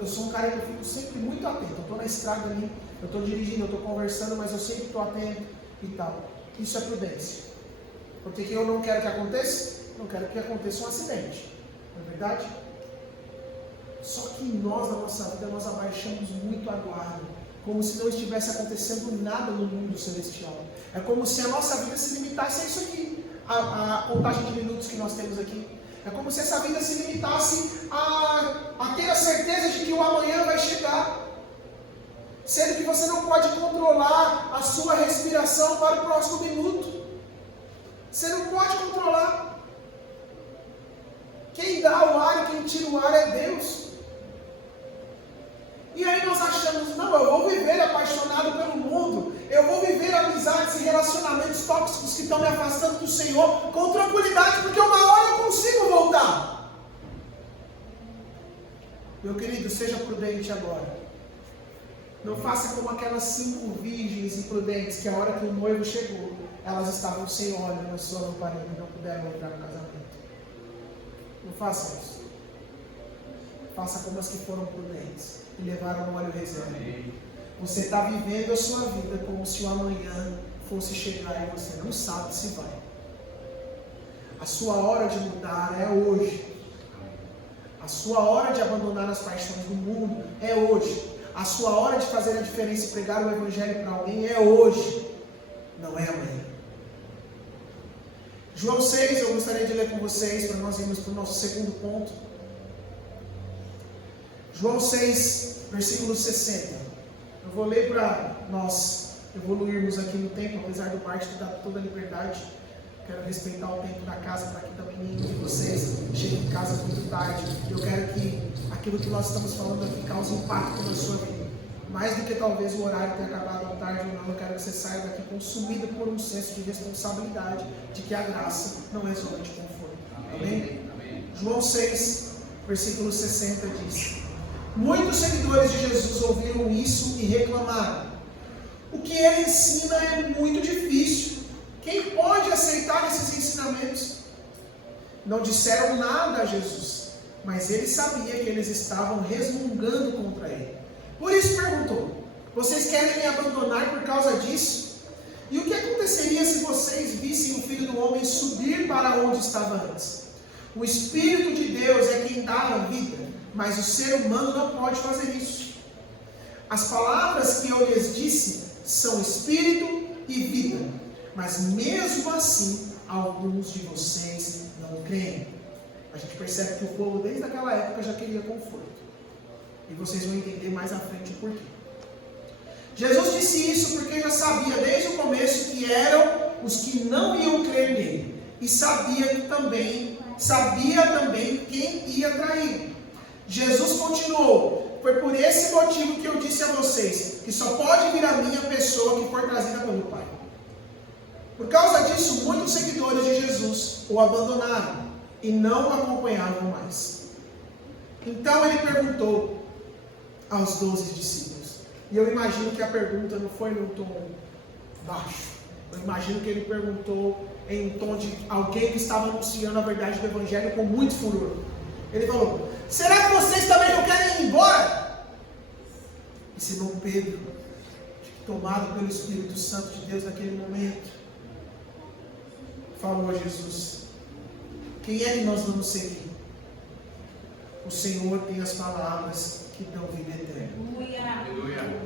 Eu sou um cara que eu fico sempre muito atento. Eu estou na estrada ali, eu estou dirigindo, eu estou conversando, mas eu sempre estou atento e tal. Isso é prudência. Porque que eu não quero que aconteça? Não quero que aconteça um acidente. Não é verdade? Só que nós, na nossa vida, nós abaixamos muito a guarda, como se não estivesse acontecendo nada no mundo celestial. É como se a nossa vida se limitasse a isso aqui, a contagem de minutos que nós temos aqui. É como se essa vida se limitasse a ter a certeza de que o amanhã vai chegar. Sendo que você não pode controlar a sua respiração para o próximo minuto. Você não pode controlar. Quem dá o ar e quem tira o ar é Deus. E aí nós achamos, não, eu vou viver apaixonado pelo mundo, eu vou viver amizades e relacionamentos tóxicos que estão me afastando do Senhor com tranquilidade, porque uma hora eu consigo voltar. Meu querido, seja prudente agora. Não faça como aquelas 5 virgens imprudentes que a hora que o noivo chegou, elas estavam sem óleo na sua lamparina e não puderam entrar no casamento. Não faça isso. Faça como as que foram prudentes e levaram o óleo reserva. Você está vivendo a sua vida como se o amanhã fosse chegar e você não sabe se vai. A sua hora de mudar é hoje. A sua hora de abandonar as paixões do mundo é hoje. A sua hora de fazer a diferença e pregar o Evangelho para alguém é hoje, não é amanhã. João 6, eu gostaria de ler com vocês, para nós irmos para o nosso segundo ponto. João 6, versículo 60. Eu vou ler para nós evoluirmos aqui no tempo, apesar do Marte dar toda a liberdade. Quero respeitar o tempo da casa, para que também nenhum de vocês chegue em casa muito tarde. Eu quero que aquilo que nós estamos falando aqui cause impacto na sua vida. Mais do que talvez o horário tenha acabado tarde ou não, eu quero que você saia daqui consumido por um senso de responsabilidade, de que a graça não é zona de conforto. Amém? Amém? João 6, versículo 60 diz: muitos seguidores de Jesus ouviram isso e reclamaram. O que ele ensina é muito difícil. Quem pode aceitar esses ensinamentos? Não disseram nada a Jesus, mas ele sabia que eles estavam resmungando contra ele. Por isso perguntou: vocês querem me abandonar por causa disso? E o que aconteceria se vocês vissem o Filho do Homem subir para onde estava antes? O Espírito de Deus é quem dá a vida, mas o ser humano não pode fazer isso. As palavras que eu lhes disse são Espírito e vida. Mas mesmo assim, alguns de vocês não creem. A gente percebe que o povo desde aquela época já queria conforto. E vocês vão entender mais à frente o porquê. Jesus disse isso porque já sabia desde o começo que eram os que não iam crer nele. E sabia também quem ia trair. Jesus continuou: foi por esse motivo que eu disse a vocês que só pode vir a mim a pessoa que for trazida pelo Pai. Por causa disso, muitos seguidores de Jesus o abandonaram e não o acompanhavam mais. Então ele perguntou aos 12 discípulos. E eu imagino que a pergunta não foi num tom baixo. Eu imagino que ele perguntou em um tom de alguém que estava anunciando a verdade do Evangelho com muito furor. Ele falou: será que vocês também não querem ir embora? E Simão Pedro, tomado pelo Espírito Santo de Deus naquele momento, falou a Jesus: quem é que nós vamos seguir? O Senhor tem as palavras que dão vida eterna.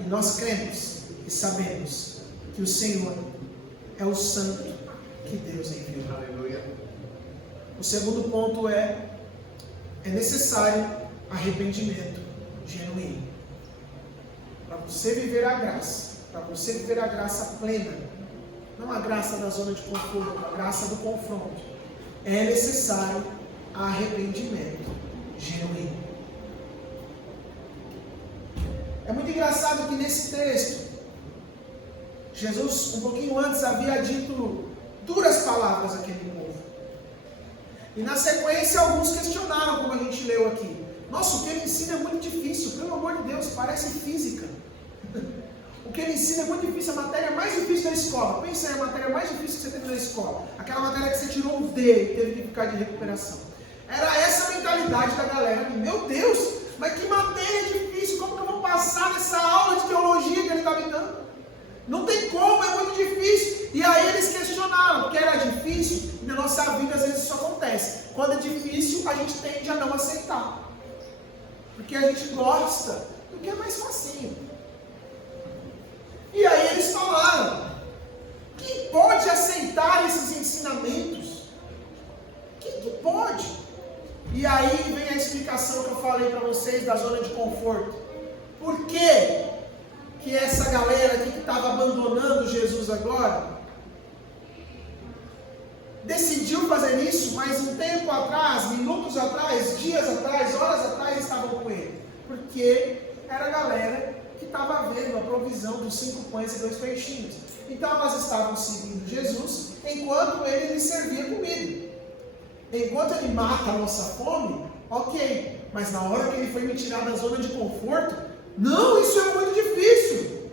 E nós cremos e sabemos que o Senhor é o Santo que Deus enviou. O segundo ponto é necessário arrependimento genuíno. Para você viver a graça, para você viver a graça plena, não a graça da zona de conforto, a graça do confronto, é necessário arrependimento genuíno. É muito engraçado que nesse texto, Jesus, um pouquinho antes, havia dito duras palavras àquele povo. E na sequência, alguns questionaram, como a gente leu aqui. Nossa, o que ele ensina é muito difícil, pelo amor de Deus, parece física. O que ele ensina é muito difícil, a matéria mais difícil da escola. Pensa aí, a matéria mais difícil que você teve na escola. Aquela matéria que você tirou um D e teve que ficar de recuperação. Era essa a mentalidade da galera. Meu Deus, mas que matéria difícil, como que eu vou passar nessa aula de teologia que ele está me dando? Não tem como, é muito difícil. E aí eles questionaram, porque era difícil, e na nossa vida às vezes isso acontece. Quando é difícil, isso a gente tende a não aceitar. Porque a gente gosta do que é mais facinho. E aí eles falaram: quem pode aceitar esses ensinamentos? Quem que pode? E aí vem a explicação que eu falei para vocês da zona de conforto. Por que essa galera aqui que estava abandonando Jesus agora decidiu fazer isso, mas um tempo atrás, minutos atrás, dias atrás, horas atrás estavam com ele? Porque era a galera que estava vendo a provisão dos 5 pães e 2 peixinhos. Então elas estavam seguindo Jesus enquanto ele lhes servia comida. Enquanto ele mata a nossa fome, ok. Mas na hora que ele foi me tirar da zona de conforto, não, isso é muito difícil.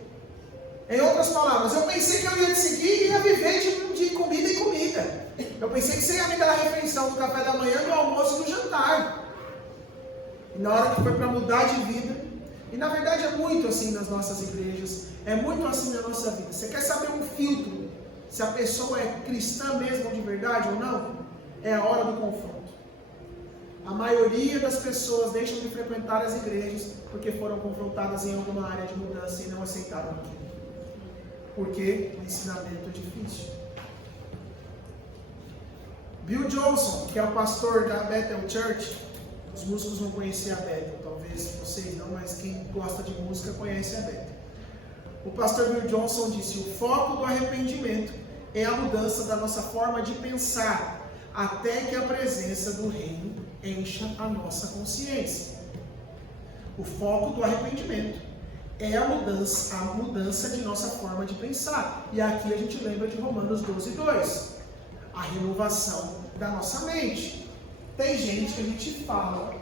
Em outras palavras, eu pensei que eu ia te seguir e ia viver de comida em comida. Eu pensei que você ia me dar a refeição do café da manhã, do almoço e do jantar. E na hora que foi para mudar de vida, e na verdade é muito assim nas nossas igrejas, é muito assim na nossa vida. Você quer saber um filtro, se a pessoa é cristã mesmo de verdade ou não? É a hora do confronto. A maioria das pessoas deixam de frequentar as igrejas porque foram confrontadas em alguma área de mudança e não aceitaram aquilo. Porque o ensinamento é difícil. Bill Johnson, que é o pastor da Bethel Church, os músicos vão conhecer a Bethel, talvez vocês não, mas quem gosta de música conhece a Bethel. O pastor Bill Johnson disse: o foco do arrependimento é a mudança da nossa forma de pensar, até que a presença do reino encha a nossa consciência. O foco do arrependimento é a mudança de nossa forma de pensar. E aqui a gente lembra de Romanos 12:2. A renovação da nossa mente. Tem gente que a gente fala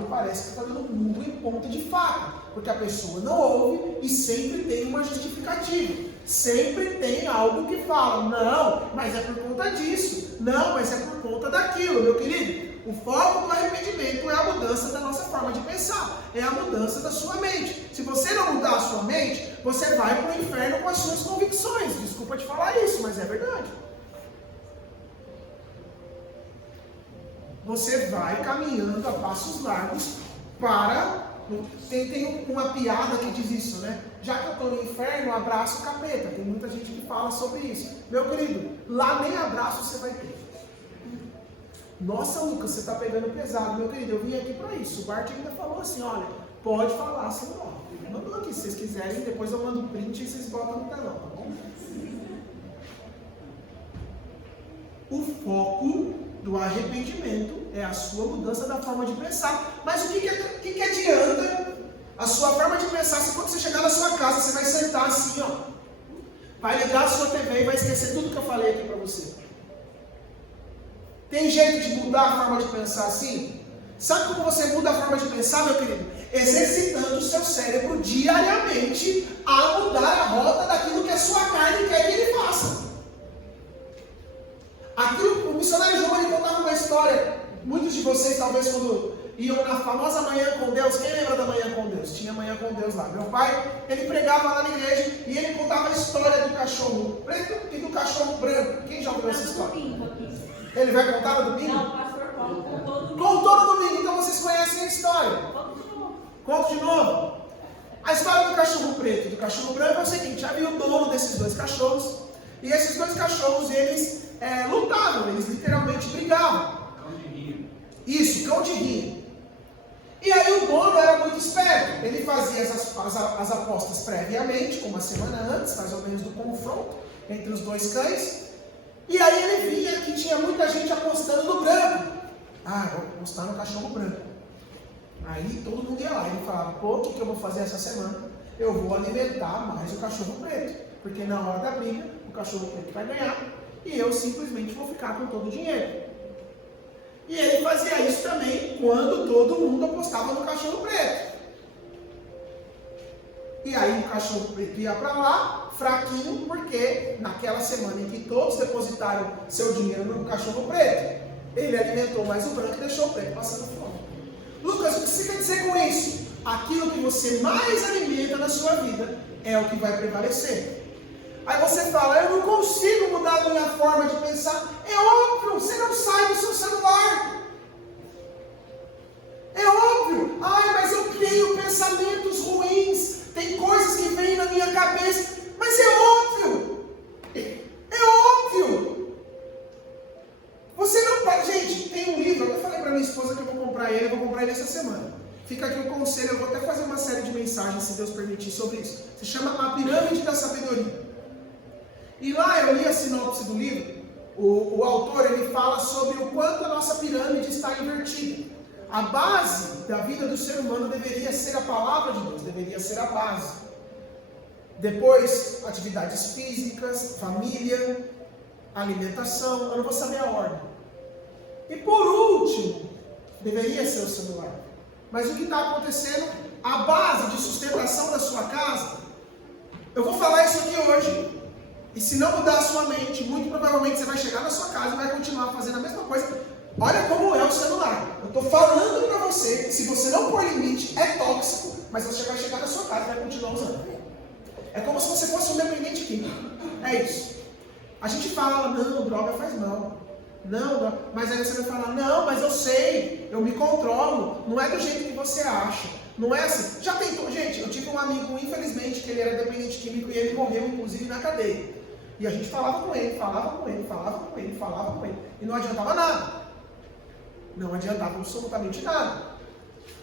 e parece que está dando murro em ponta de faca, porque a pessoa não ouve e sempre tem uma justificativa, sempre tem algo que fala: não, mas é por conta disso, não, mas é por conta daquilo. Meu querido, o foco do arrependimento é a mudança da nossa forma de pensar, é a mudança da sua mente. Se você não mudar a sua mente, você vai para o inferno com as suas convicções. Desculpa te falar isso, mas é verdade. Você vai caminhando a passos largos para... Tem uma piada que diz isso, né? Já que eu estou no inferno, abraço o capeta. Tem muita gente que fala sobre isso. Meu querido, lá nem abraço você vai ter. Nossa, Lucas, você está pegando pesado. Meu querido, eu vim aqui para isso. O Bart ainda falou assim: olha, pode falar assim, ó. Mandou aqui, se vocês quiserem, depois eu mando print e vocês botam no telão, tá bom? O foco do arrependimento é a sua mudança da forma de pensar. Mas o que adianta a sua forma de pensar se quando você chegar na sua casa você vai sentar assim, ó, vai ligar a sua TV e vai esquecer tudo que eu falei aqui para você? Tem jeito de mudar a forma de pensar assim? Sabe como você muda a forma de pensar, meu querido? Exercitando o seu cérebro diariamente a mudar a rota daquilo que a sua carne quer que ele faça. Aquilo, o missionário João, ele contava uma história. Muitos de vocês, talvez, quando iam na famosa Manhã com Deus, quem lembra da Manhã com Deus? Tinha Manhã com Deus lá. Meu pai, ele pregava lá na igreja e ele contava a história do cachorro preto e do cachorro branco. Quem já ouviu essa história? Ele vai contar no domingo? Não, o pastor contou Contou no domingo, então vocês conhecem a história. Conto de novo. A história do cachorro preto e do cachorro branco é o seguinte: havia o dono desses 2 cachorros, e esses 2 cachorros, eles lutavam, eles literalmente brigavam. Cão de rinha. Isso, cão de rinha. E aí o dono era muito esperto, ele fazia as apostas previamente, com uma semana antes, mais ou menos, do confronto entre os 2 cães, e aí ele via que tinha muita gente apostando no branco. Ah, eu vou apostar no cachorro branco. Aí todo mundo ia lá, ele falava: pô, o que eu vou fazer essa semana? Eu vou alimentar mais o cachorro preto, porque na hora da briga, o cachorro preto vai ganhar, e eu simplesmente vou ficar com todo o dinheiro. E ele fazia isso também quando todo mundo apostava no cachorro preto. E aí o cachorro preto ia para lá, fraquinho, porque naquela semana em que todos depositaram seu dinheiro no cachorro preto, ele alimentou mais o branco e deixou o preto passando fome. Lucas, o que você quer dizer com isso? Aquilo que você mais alimenta na sua vida é o que vai prevalecer. Aí você fala, eu não consigo mudar a minha forma de pensar. É óbvio, você não sai do seu celular. É óbvio. Ai, mas eu tenho pensamentos ruins. Tem coisas que vêm na minha cabeça. Mas é óbvio. É óbvio. Você não pode. Gente, tem um livro. Eu falei para minha esposa que eu vou comprar ele. Eu vou comprar ele essa semana. Fica aqui o conselho. Eu vou até fazer uma série de mensagens, se Deus permitir, sobre isso. Se chama A Pirâmide da Sabedoria. E lá eu li a sinopse do livro. O autor ele fala sobre o quanto a nossa pirâmide está invertida. A base da vida do ser humano deveria ser a palavra de Deus, deveria ser a base. Depois, atividades físicas, família, alimentação, eu não vou saber a ordem. E por último, deveria ser o celular. Mas o que está acontecendo? A base de sustentação da sua casa, eu vou falar isso aqui hoje, e se não mudar a sua mente, muito provavelmente você vai chegar na sua casa e vai continuar fazendo a mesma coisa. Olha como é o celular. Eu estou falando para você, se você não pôr limite, é tóxico, mas você vai chegar na sua casa e vai continuar usando. É como se você fosse um dependente químico. É isso. A gente fala, não, droga faz mal. Não, mas aí você vai falar, não, mas eu sei, eu me controlo. Não é do jeito que você acha. Não é assim. Já tentou, gente, eu tive um amigo, infelizmente, que ele era dependente químico e ele morreu, inclusive, na cadeia. E a gente falava com ele. E não adiantava nada. Não adiantava absolutamente nada.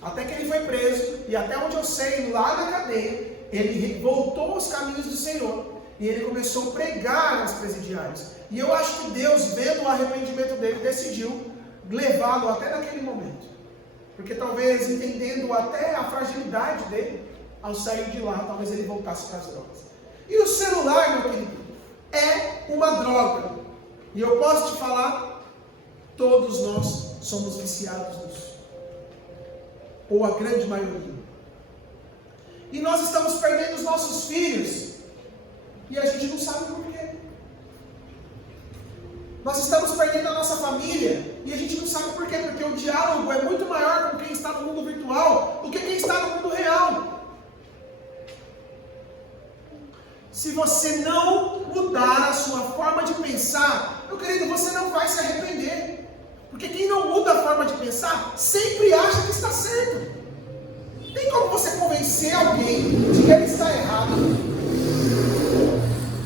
Até que ele foi preso, e até onde eu sei, lá na cadeia, ele voltou aos caminhos do Senhor. E ele começou a pregar nas presidiárias. E eu acho que Deus, vendo o arrependimento dele, decidiu levá-lo até naquele momento. Porque talvez, entendendo até a fragilidade dele, ao sair de lá, talvez ele voltasse para as drogas. E o celular, meu querido, é uma droga. E eu posso te falar, todos nós somos viciados nisso. Ou a grande maioria. E nós estamos perdendo os nossos filhos. E a gente não sabe por quê. Nós estamos perdendo a nossa família. E a gente não sabe por quê. Porque o diálogo é muito maior com quem está no mundo virtual do que quem está no mundo real. Se você não mudar a sua forma de pensar, meu querido, você não vai se arrepender. Porque quem não muda a forma de pensar, sempre acha que está certo. Tem como você convencer alguém de que ele está errado,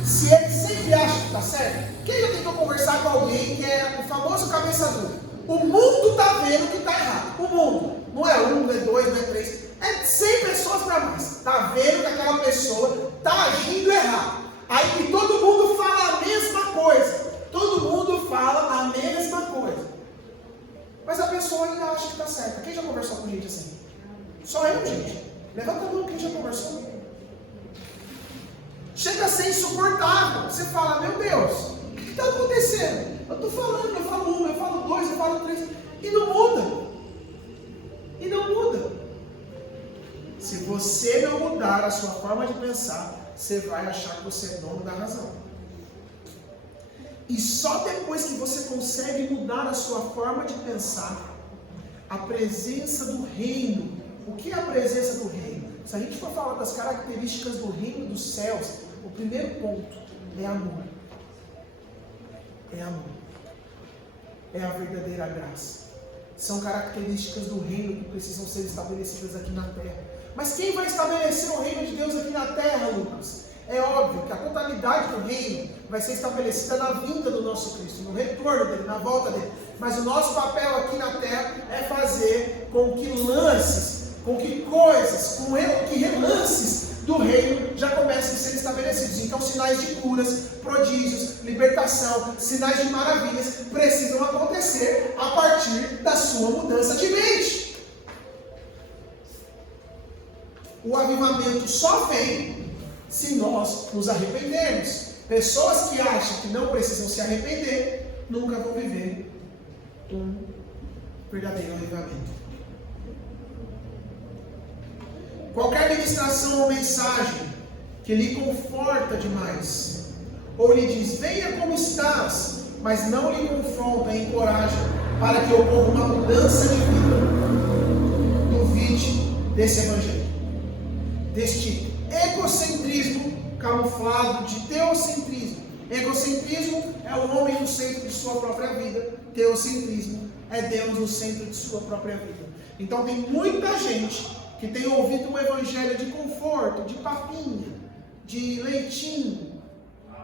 se ele sempre acha que está certo? Quem já tentou conversar com alguém que é o famoso cabeça dura? O mundo está vendo que está errado. O mundo. Não é um, não é dois, não é três. É 100 pessoas para mais. Está vendo que aquela pessoa está agindo errado. Aí que todo mundo fala a mesma coisa. Todo mundo fala a mesma coisa. Mas a pessoa ainda acha que está certa. Quem já conversou com gente assim? Só eu, gente. Levanta a mão, quem já conversou? Chega a ser insuportável. Você fala, meu Deus, o que está acontecendo? Eu estou falando, eu falo um, eu falo dois, eu falo três. E não muda. E não muda. Se você não mudar a sua forma de pensar, você vai achar que você é dono da razão. E só depois que você consegue mudar a sua forma de pensar, a presença do reino. O que é a presença do reino? Se a gente for falar das características do reino dos céus, o primeiro ponto é amor. É amor. É a verdadeira graça. São características do reino que precisam ser estabelecidas aqui na terra. Mas quem vai estabelecer o reino de Deus aqui na terra, Lucas? É óbvio que a totalidade do reino vai ser estabelecida na vinda do nosso Cristo, no retorno dele, na volta dele. Mas o nosso papel aqui na terra é fazer com que lances, com que coisas, que relances do reino já comecem a ser estabelecidos. Então sinais de curas, prodígios, libertação, sinais de maravilhas precisam acontecer a partir da sua mudança de mente. O avivamento só vem se nós nos arrependermos. Pessoas que acham que não precisam se arrepender, nunca vão viver um verdadeiro avivamento. Qualquer ministração ou mensagem que lhe conforta demais, ou lhe diz, venha como estás, mas não lhe confronta e encoraja para que ocorra uma mudança de vida, duvide desse evangelho, deste egocentrismo camuflado de teocentrismo. Egocentrismo é o homem no centro de sua própria vida. Teocentrismo é Deus no centro de sua própria vida. Então tem muita gente que tem ouvido um evangelho de conforto, de papinha, de leitinho.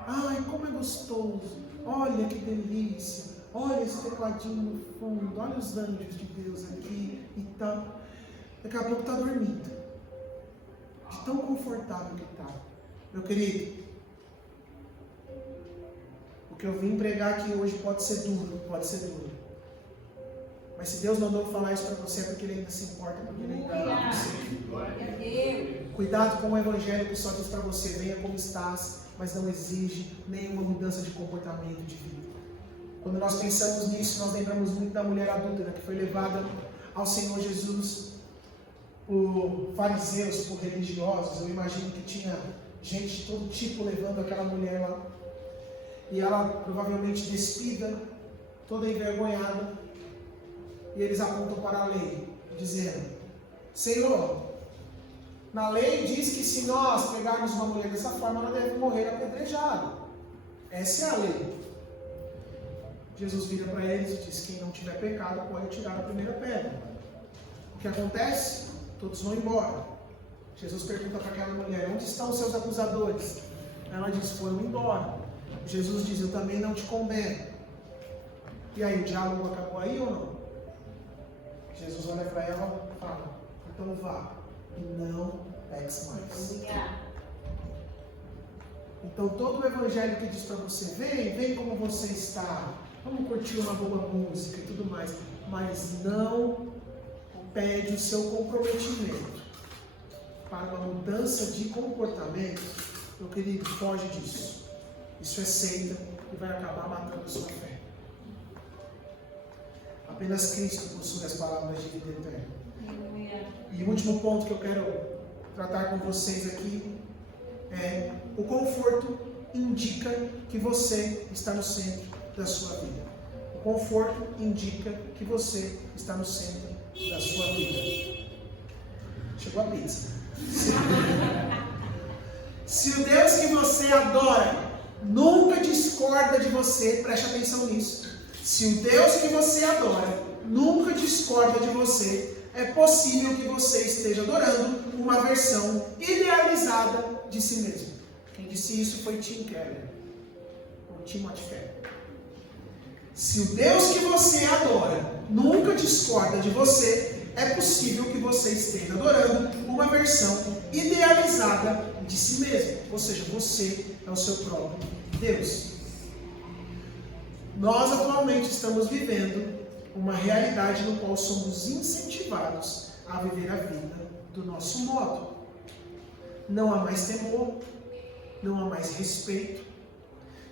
Ai, como é gostoso. Olha que delícia. Olha esse tecladinho no fundo. Olha os anjos de Deus aqui e tal. Daqui a pouco está dormindo. De tão confortável que está. Meu querido, o que eu vim pregar aqui hoje pode ser duro. Mas se Deus mandou falar isso para você é porque Ele ainda se importa, porque Ele ainda ama você. Cuidado com o evangelho que só diz para você, venha como estás, mas não exige nenhuma mudança de comportamento de vida. Quando nós pensamos nisso, nós lembramos muito da mulher adúltera que foi levada ao Senhor Jesus por fariseus, por religiosos. Eu imagino que tinha gente de todo tipo levando aquela mulher lá. E ela provavelmente despida, toda envergonhada. E eles apontam para a lei, dizendo: Senhor, na lei diz que se nós pegarmos uma mulher dessa forma, ela deve morrer apedrejada. Essa é a lei. Jesus vira para eles e diz: quem não tiver pecado pode tirar a primeira pedra. O que acontece? Todos vão embora. Jesus pergunta para aquela mulher: onde estão os seus acusadores? Ela diz: foram embora. Jesus diz: eu também não te condeno. E aí, o diálogo acabou aí ou não? Jesus olha para ela e fala: então vá e não peques mais. Então todo o evangelho que diz para você: vem como você está, vamos curtir uma boa música e tudo mais, mas não pede o seu comprometimento para uma mudança de comportamento. Meu querido, foge disso. Isso é seita e vai acabar matando a sua fé. Apenas Cristo possui as palavras de vida eterna. E o último ponto que eu quero tratar com vocês aqui é: o conforto indica que você está no centro da sua vida. O conforto indica que você está no centro da sua vida. Chegou a pizza. Se o Deus que você adora nunca discorda de você, preste atenção nisso. Se o Deus que você adora nunca discorda de você, é possível que você esteja adorando uma versão idealizada de si mesmo. Quem disse isso foi Tim Keller, ou Timothy Keller. Se o Deus que você adora nunca discorda de você, é possível que você esteja adorando uma versão idealizada de si mesmo. Ou seja, você é o seu próprio Deus. Nós atualmente estamos vivendo uma realidade no qual somos incentivados a viver a vida do nosso modo. Não há mais temor, não há mais respeito.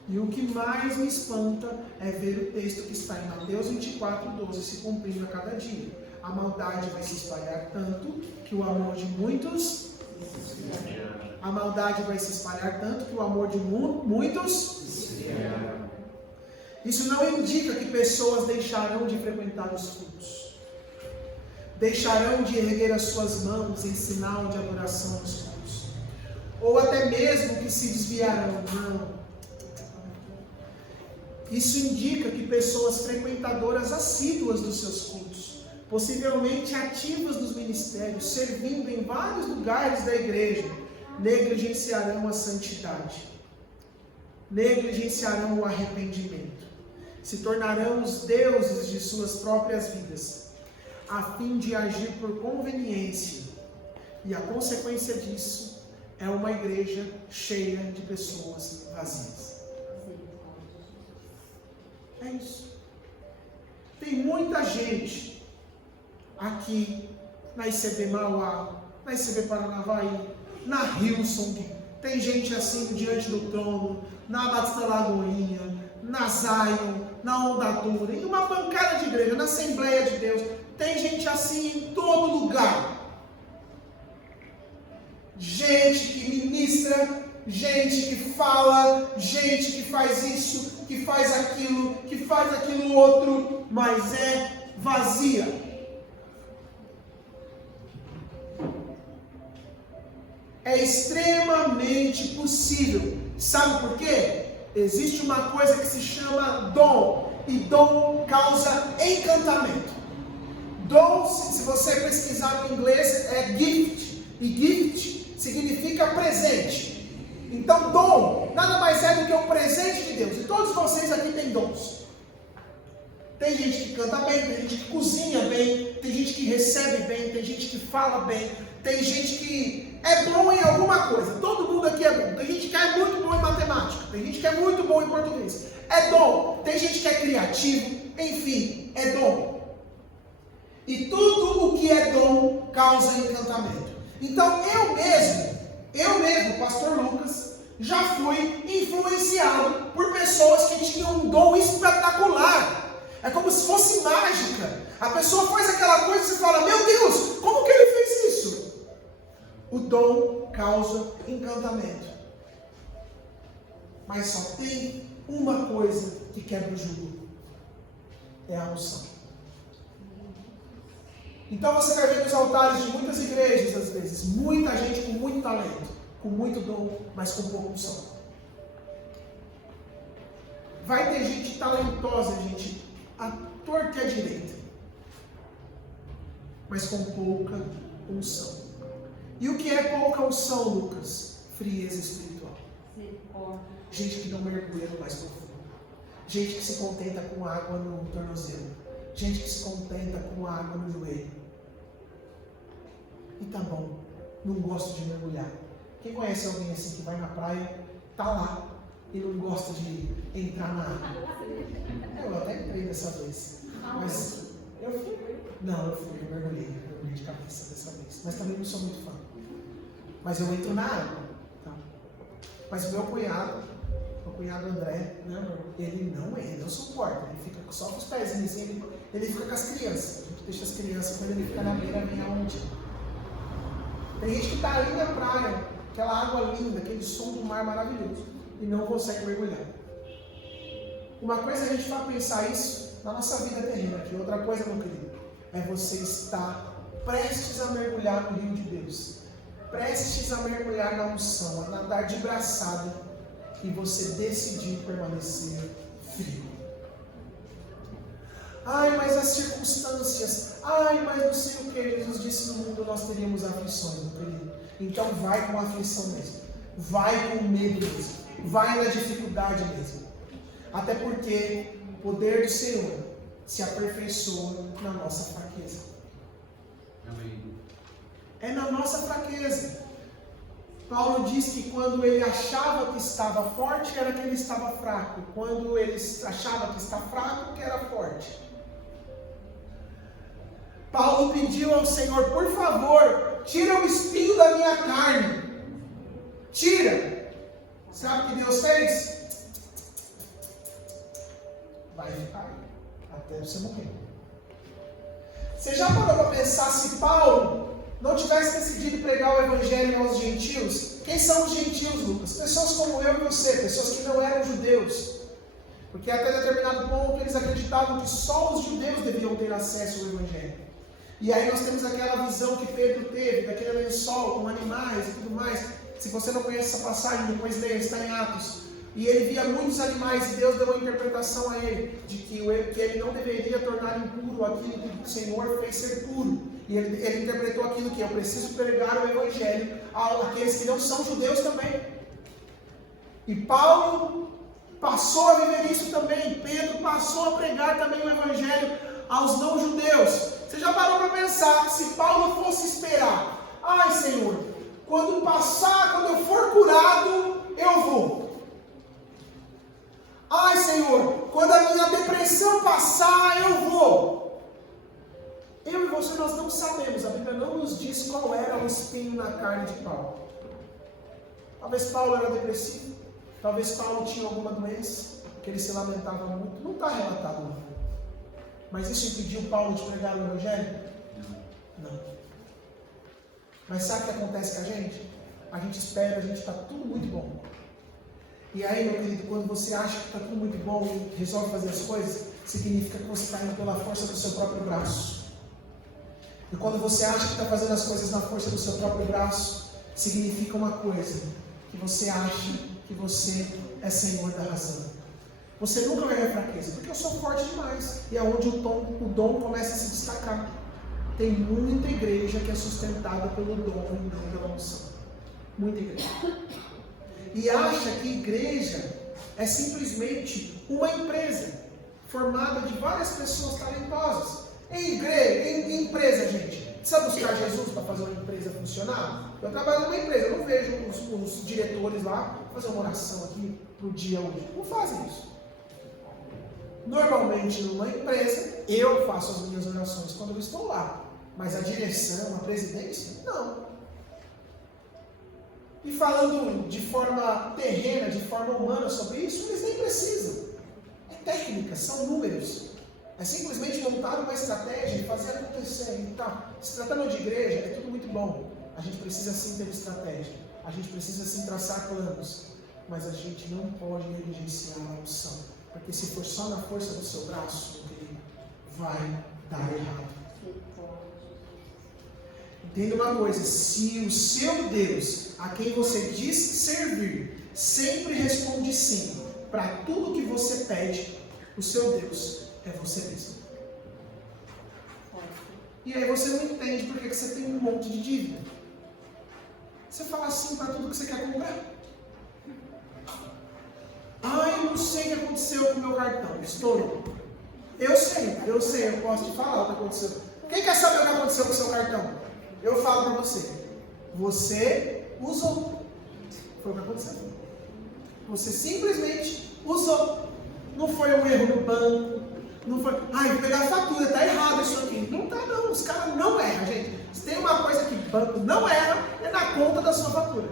E o que mais me espanta é ver o texto que está em Mateus 24:12 se cumprindo a cada dia. A maldade vai se espalhar tanto que o amor de muitos... A maldade vai se espalhar tanto que o amor de muitos... Isso não indica que pessoas deixarão de frequentar os cultos, deixarão de erguer as suas mãos em sinal de adoração nos cultos, ou até mesmo que se desviarão. Não. Isso indica que pessoas frequentadoras assíduas dos seus cultos, possivelmente ativas nos ministérios, servindo em vários lugares da igreja, negligenciarão a santidade, negligenciarão o arrependimento. Se tornarão os deuses de suas próprias vidas, a fim de agir por conveniência. E a consequência disso é uma igreja cheia de pessoas vazias. É isso. Tem muita gente aqui na ICB Mauá, na ICB Paranavaí, na Hillsong. Tem gente assim diante do trono, na Batista Lagoinha, na Zion, na Onda Dura, em uma pancada de igreja, na Assembleia de Deus. Tem gente assim em todo lugar. Gente que ministra, gente que fala, gente que faz isso, que faz aquilo outro, mas é vazia. É extremamente possível. Sabe por quê? Existe uma coisa que se chama dom. E dom causa encantamento. Dom, se você pesquisar no inglês, é gift. E gift significa presente. Então dom nada mais é do que o presente de Deus. E todos vocês aqui têm dons. Tem gente que canta bem, tem gente que cozinha bem, tem gente que recebe bem, tem gente que fala bem, tem gente que é bom em alguma coisa. Todo mundo aqui é bom. Tem gente que é muito bom em matemática, tem gente que é muito bom em português. É dom. Tem gente que é criativo, enfim, é dom. E tudo o que é dom causa encantamento. Então eu mesmo, pastor Lucas, já fui influenciado por pessoas que tinham um dom espetacular. É como se fosse mágica. A pessoa faz aquela coisa e você fala, meu Deus, como que ele fez isso? O dom causa encantamento. Mas só tem uma coisa que quebra o jugo. É a unção. Então você vai ver nos altares de muitas igrejas, às vezes, muita gente com muito talento, com muito dom, mas com pouca unção. Vai ter gente talentosa, gente à torta e à direita, mas com pouca unção. E o que é pouca unção, Lucas? Frieza espiritual. Gente que não mergulha no mais profundo. Gente que se contenta com água no tornozelo. Gente que se contenta com água no joelho. E tá bom, não gosto de mergulhar. Quem conhece alguém assim que vai na praia, tá lá e não gosta de entrar na água? Eu até entrei dessa vez. Mas eu fui. Não, eu mergulhei de cabeça dessa vez. Mas também não sou muito fã. Mas eu entro na água. Tá? Mas o meu cunhado André, né, ele não suporta. Ele fica só com os pezinhos assim, ele fica com as crianças. A gente deixa as crianças, quando ele fica na beira, vem aonde? Tem gente que está ali na praia, aquela água linda, aquele som do mar maravilhoso, e não consegue mergulhar. Uma coisa é a gente vai pensar isso na nossa vida terrena aqui. Outra coisa, meu querido, é você estar prestes a mergulhar no rio de Deus. Prestes a mergulhar na unção, a nadar de braçada, e você decidir permanecer frio. Ai, mas as circunstâncias, ai, mas não sei o que, Jesus disse no mundo nós teríamos aflições, meu querido. Então vai com a aflição mesmo, vai com o medo mesmo, vai na dificuldade mesmo. Até porque o poder do Senhor se aperfeiçoa na nossa fraqueza. Amém. É na nossa fraqueza. Paulo diz que quando ele achava que estava forte, era que ele estava fraco. Quando ele achava que está fraco, que era forte. Paulo pediu ao Senhor, por favor, tira o espinho da minha carne. Tira. Sabe o que Deus fez? Vai ficar aí, até você morrer. Você já parou para pensar se Paulo não tivesse decidido pregar o evangelho aos gentios? Quem são os gentios, Lucas? Pessoas como eu e você, pessoas que não eram judeus. Porque até determinado ponto eles acreditavam que só os judeus deviam ter acesso ao evangelho. E aí nós temos aquela visão que Pedro teve, daquele lençol com animais e tudo mais. Se você não conhece essa passagem, depois leia, está em Atos. E ele via muitos animais e Deus deu uma interpretação a ele, de que ele não deveria tornar impuro aquilo que o Senhor fez ser puro. E ele interpretou aquilo que eu preciso pregar o evangelho àqueles que não são judeus também. E Paulo passou a viver isso também. Pedro passou a pregar também o evangelho aos não judeus. Você já parou para pensar que se Paulo fosse esperar, ai Senhor, quando eu for curado, eu vou. Ai Senhor, quando a minha depressão passar, eu vou. Eu e você, nós não sabemos, a Bíblia não nos diz qual era o espinho na carne de Paulo. Talvez Paulo era depressivo, talvez Paulo tinha alguma doença, que ele se lamentava muito, não está relatado lá. Mas isso impediu Paulo de pregar o evangelho? Não. Mas sabe o que acontece com a gente? A gente espera, a gente está tudo muito bom. E aí, meu querido, quando você acha que está tudo muito bom e resolve fazer as coisas, significa que você está indo pela força do seu próprio braço. E quando você acha que está fazendo as coisas na força do seu próprio braço, significa uma coisa, que você acha que você é senhor da razão. Você nunca vai ver fraqueza, porque eu sou forte demais. E é onde o dom começa a se destacar. Tem muita igreja que é sustentada pelo dom e não pela unção. Muita igreja. E acha que igreja é simplesmente uma empresa formada de várias pessoas talentosas. Em empresa, gente, precisa buscar Jesus para fazer uma empresa funcionar? Eu trabalho numa empresa, eu não vejo os diretores lá fazer uma oração aqui pro dia hoje. Não fazem isso. Normalmente, numa empresa, eu faço as minhas orações quando eu estou lá. Mas a direção, a presidência, não. E falando de forma terrena, de forma humana sobre isso, eles nem precisam. É técnica, são números. É simplesmente montar uma estratégia e fazer acontecer. Então, se tratando de igreja, é tudo muito bom. A gente precisa sim ter estratégia. A gente precisa sim traçar planos. Mas a gente não pode negligenciar a unção. Porque se for só na força do seu braço, vai dar errado. Entenda uma coisa, se o seu Deus, a quem você diz servir, sempre responde sim para tudo que você pede, o seu Deus é você mesmo. E aí você não entende por que você tem um monte de dívida. Você fala sim para tudo que você quer comprar. Eu não sei o que aconteceu com o meu cartão, estourou. Eu sei, eu posso te falar o que aconteceu. Quem quer saber o que aconteceu com o seu cartão? Eu falo para você. Você usou. Foi o que aconteceu. Você simplesmente usou. Não foi um erro no banco. Não foi, vou pegar a fatura, está errado isso aqui. Não está não, os caras não erram, gente. Se tem uma coisa que o banco não erra, é na conta da sua fatura.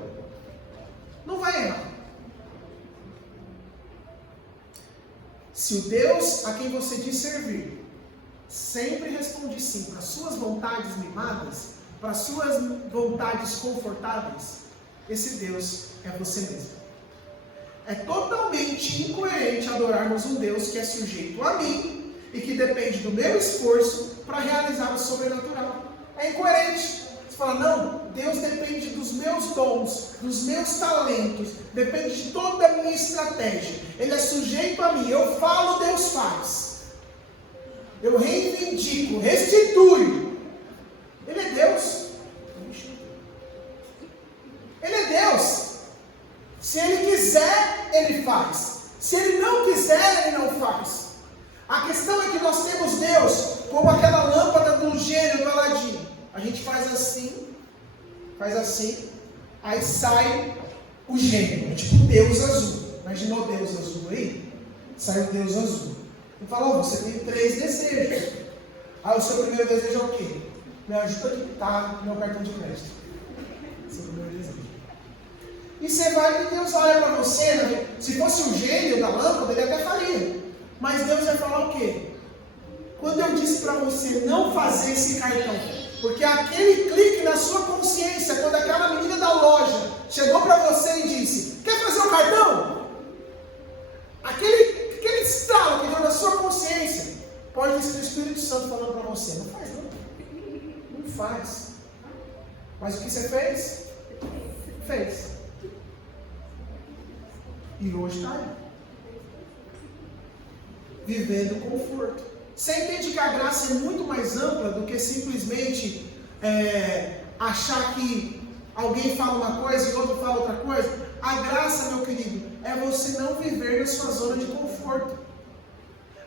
Não vai errar. Se o Deus a quem você diz servir sempre responde sim para suas vontades mimadas, para suas vontades confortáveis, esse Deus é você mesmo. É totalmente incoerente adorarmos um Deus que é sujeito a mim e que depende do meu esforço para realizar o sobrenatural. É incoerente. Você fala, não, Deus depende dos meus dons, dos meus talentos, depende de toda a minha estratégia. Ele é sujeito a mim. Eu falo, Deus faz. Eu reivindico, restituo. Ele é Deus. Ele é Deus. Se Ele quiser, Ele faz. Se Ele não quiser, Ele não faz. A questão é que nós temos Deus como aquela lâmpada do gênio do Aladim. A gente faz assim, aí sai o gênio, tipo Deus azul. Imaginou Deus azul aí? Sai o Deus azul. Ele fala, você tem 3 desejos. O seu primeiro desejo é o quê? Me ajuda a quitar meu cartão de crédito. Esse é o primeiro desejo. E você vai e Deus olha para você, né? Se fosse o gênio da lâmpada, ele até faria. Mas Deus vai falar o quê? Quando eu disse para você não fazer esse cartão, porque aquele clique na sua consciência, quando aquela menina da loja chegou para você e disse, quer fazer um cartão? Aquele estalo que deu na sua consciência, pode ser o Espírito Santo falando para você, não faz não. Não faz. Mas o que você fez? Fez. E hoje está aí. Vivendo conforto. Você entende que a graça é muito mais ampla do que simplesmente achar que alguém fala uma coisa e outro fala outra coisa? A graça, meu querido, é você não viver na sua zona de conforto.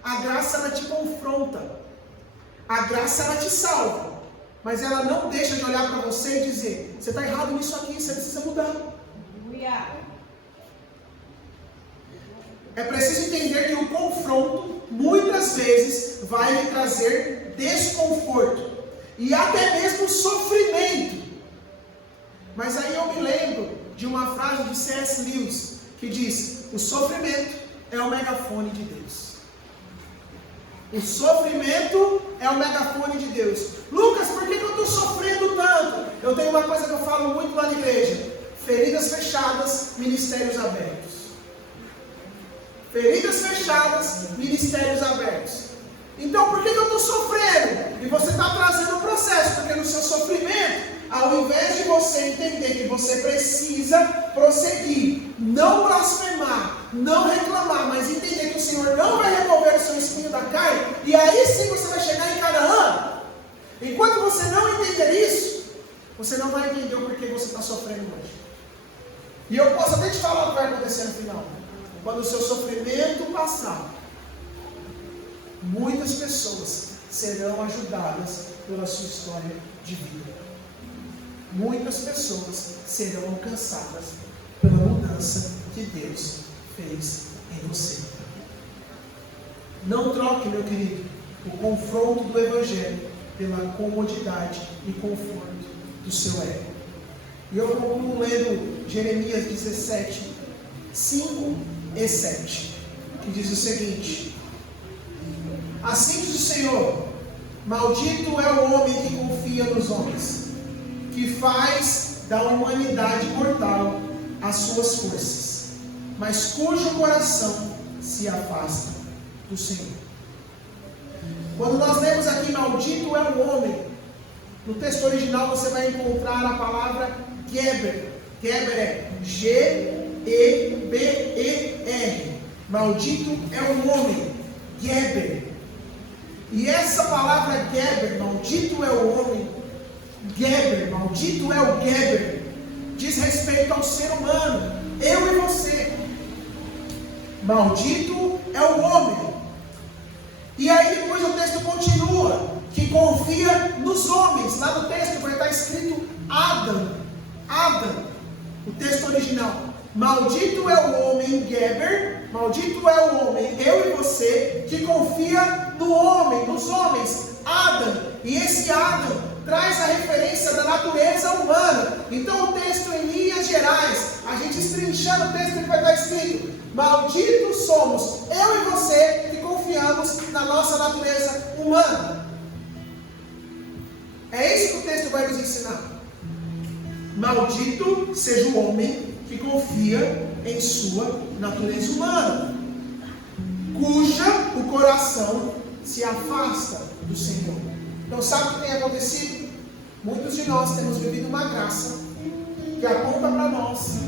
A graça, ela te confronta. A graça, ela te salva. Mas ela não deixa de olhar para você e dizer, você está errado nisso aqui, você precisa mudar. É preciso entender que o confronto, muitas vezes, vai lhe trazer desconforto. E até mesmo sofrimento. Mas aí eu me lembro de uma frase de C.S. Lewis, que diz, o sofrimento é o megafone de Deus. O sofrimento é o megafone de Deus. Lucas, por que eu estou sofrendo tanto? Eu tenho uma coisa que eu falo muito lá na igreja. Feridas fechadas, ministérios abertos. Feridas fechadas, ministérios abertos. Então, por que eu estou sofrendo? E você está trazendo o processo, porque no seu sofrimento Ao invés de você entender que você precisa prosseguir, não blasfemar, não reclamar, mas entender que o Senhor não vai remover o seu espinho da carne, e aí sim você vai chegar em Canaã. Enquanto você não entender isso, você não vai entender o porquê você está sofrendo hoje. E eu posso até te falar o que vai acontecer no final. Quando o seu sofrimento passar, muitas pessoas serão ajudadas pela sua história de vida. Muitas pessoas serão alcançadas pela mudança que Deus fez em você. Não troque, meu querido, o confronto do Evangelho pela comodidade e conforto do seu ego. E eu concluo lendo Jeremias 17, 5 e 7, que diz o seguinte: assim diz o Senhor, maldito é o homem que confia nos homens, que faz da humanidade mortal as suas forças, mas cujo coração se afasta do Senhor. Quando nós lemos aqui, maldito é o homem, no texto original você vai encontrar a palavra Geber. Geber é G-E-B-E-R. Maldito é o homem, Geber. E essa palavra Geber, maldito é o homem, Geber, maldito é o Geber, diz respeito ao ser humano, eu e você. Maldito é o homem. E aí depois o texto continua, que confia nos homens. Lá no texto vai estar escrito Adam, o texto original. Maldito é o homem, Geber, maldito é o homem, eu e você, que confia no homem, nos homens, Adam. E esse Adam traz a referência da natureza humana. Então o texto em linhas gerais, a gente estrinchando o texto, vai estar escrito: malditos somos eu e você que confiamos na nossa natureza humana. É isso que o texto vai nos ensinar. Maldito seja o homem que confia em sua natureza humana, cuja o coração se afasta do Senhor. Então sabe o que tem acontecido? Muitos de nós temos vivido uma graça que aponta para nós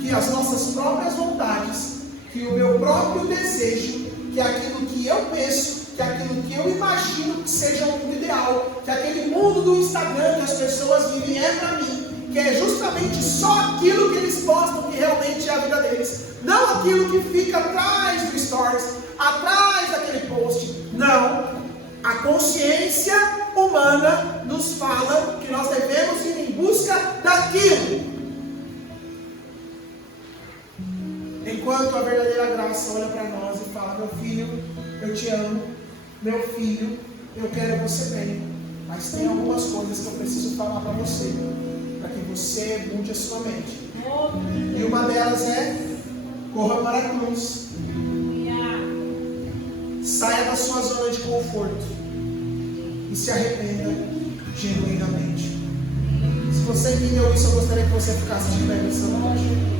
que as nossas próprias vontades, que o meu próprio desejo, que aquilo que eu penso, que aquilo que eu imagino que seja o mundo ideal, que aquele mundo do Instagram que as pessoas vivem é para mim, que é justamente só aquilo que eles postam que realmente é a vida deles, não aquilo que fica atrás do stories, atrás daquele post. Não, a consciência humana nos fala que nós devemos ir em busca daquilo, enquanto a verdadeira graça olha para nós e fala: meu filho, eu te amo, meu filho, eu quero você bem, mas tem algumas coisas que eu preciso falar para você, para que você mude a sua mente. E uma delas é: corra para a cruz, saia da sua zona de conforto e se arrependa genuinamente. Se você entendeu isso, eu gostaria que você ficasse de pé nessa noite.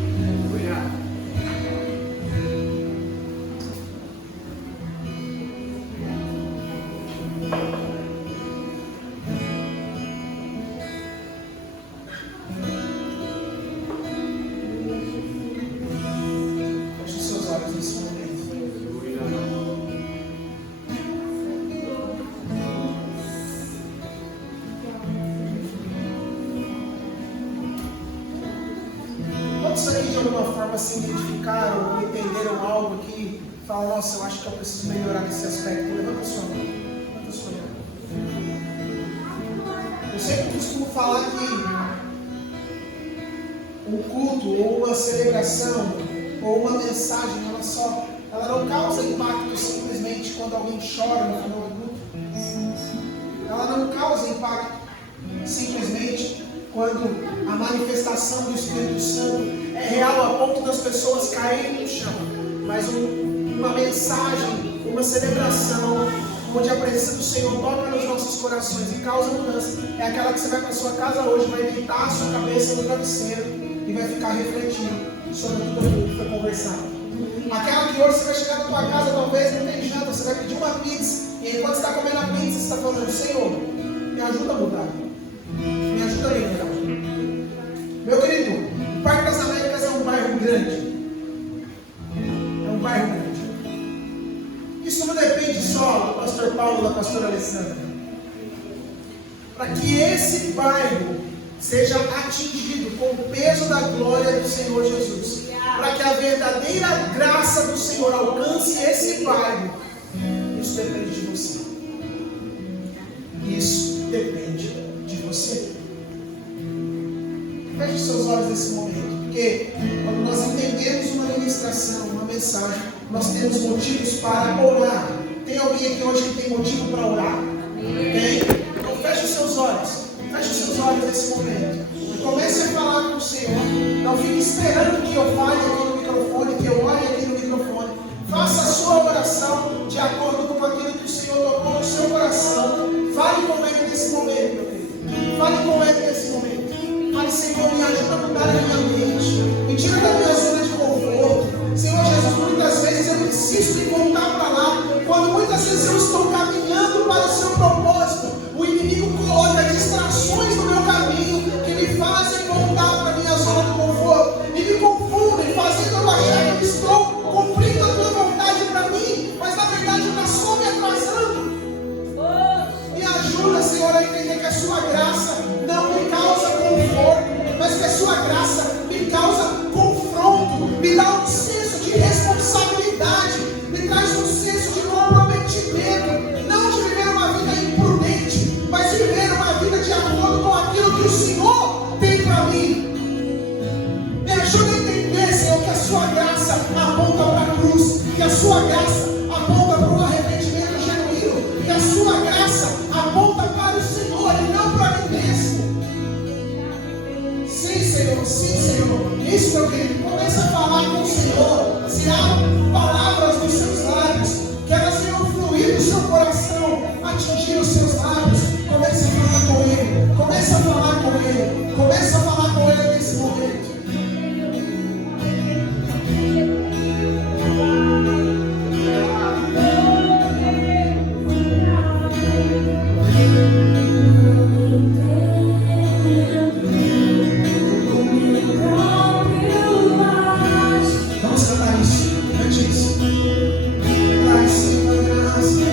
Se identificaram ou entenderam algo aqui, falam: nossa, eu acho que eu preciso melhorar nesse aspecto. Levanta a sua mão. Levanta a sua mão. Eu sempre costumo falar que um culto, ou uma celebração, ou uma mensagem, ela não causa impacto simplesmente quando alguém chora no final do culto. Ela não causa impacto simplesmente quando a manifestação do Espírito Santo é real a ponto das pessoas caírem no chão. Mas uma mensagem, uma celebração, onde a presença do Senhor toca nos nossos corações e causa mudança, é aquela que você vai para a sua casa hoje, vai deitar a sua cabeça no travesseiro e vai ficar refletindo sobre tudo aquilo que foi conversado. Aquela que hoje você vai chegar na tua casa, talvez não tem janta, você vai pedir uma pizza, e enquanto você está comendo a pizza, você está falando: Senhor, me ajuda a mudar, me ajuda a pastor Alessandro. Para que esse bairro seja atingido com o peso da glória do Senhor Jesus. Para que a verdadeira graça do Senhor alcance esse bairro. Isso depende de você. Isso depende de você. Feche os seus olhos nesse momento. Porque quando nós entendemos uma ministração, uma mensagem, nós temos motivos para orar. Tem alguém aqui hoje que tem motivo para orar? Tem? Então feche os seus olhos. Feche os seus olhos nesse momento. E comece a falar com o Senhor. Não fique esperando que eu fale aqui no microfone, que eu ore aqui no microfone. Faça a sua oração de acordo com aquilo que o Senhor tocou no seu coração. Fale com Ele nesse momento, meu querido. Fale com Ele nesse momento. Fale, Senhor, me ajuda a mudar a minha mente. Me tira da minha zona de conforto. Senhor Jesus, muitas vezes eu insisto em voltar para lá. Quando muitas vezes eu estou caminhando para o seu propósito, o inimigo coloca distrações no meu caminho que me fazem voltar para a minha zona de conforto. E me confundem, fazendo eu achar que eu estou cumprindo a tua vontade para mim, mas na verdade está só me atrasando. Me ajuda, Senhor, a entender que a sua graça não me causa conforto, mas que a sua graça me causa confronto, me dá um senso de responsabilidade, me traz um senso de comprometimento, não de viver uma vida imprudente, mas de viver uma vida de acordo com aquilo que o Senhor tem para mim. Me ajuda a entender, Senhor, que a sua graça aponta para a cruz, que a sua graça aponta para o arrependimento genuíno, que a sua graça aponta para o Senhor e não para mim mesmo. Sim, Senhor. Isso, meu querido, comece a falar com o Senhor. Se há palavras nos seus lábios, que elas venham fluir do seu coração, atingir os seus lábios. Comece a falar com Ele. Comece a falar com Ele. Comece a falar com Ele nesse momento. Vamos cantar isso. Antes. Ai, Senhor, graça.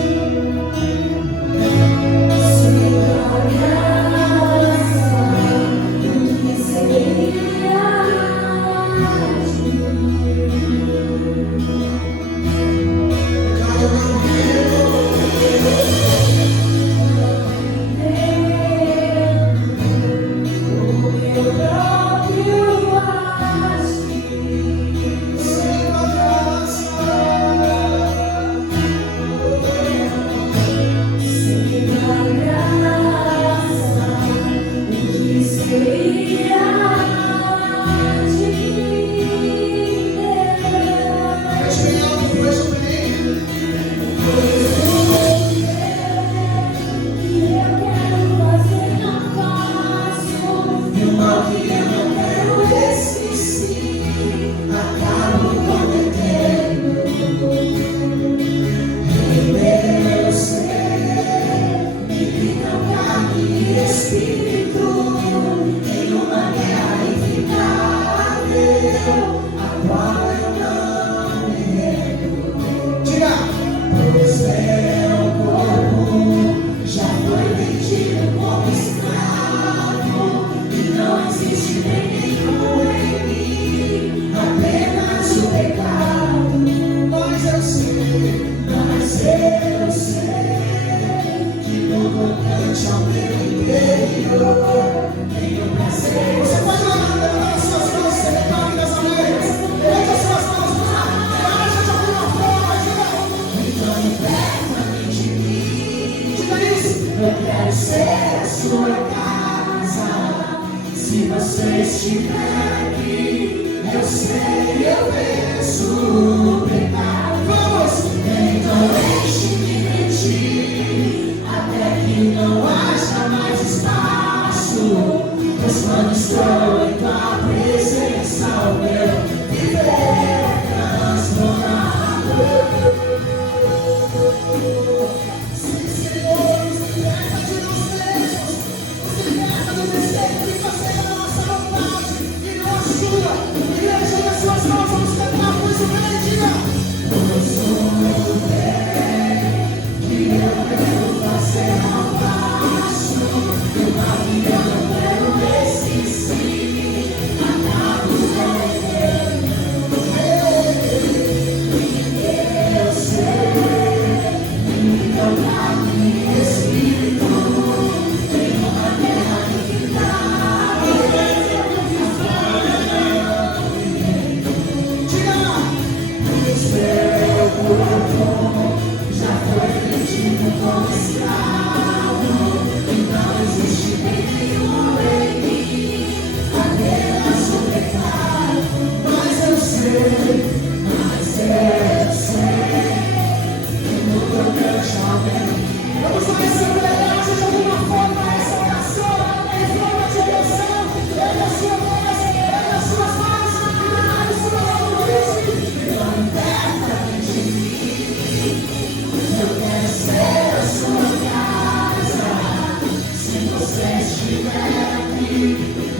Eu quero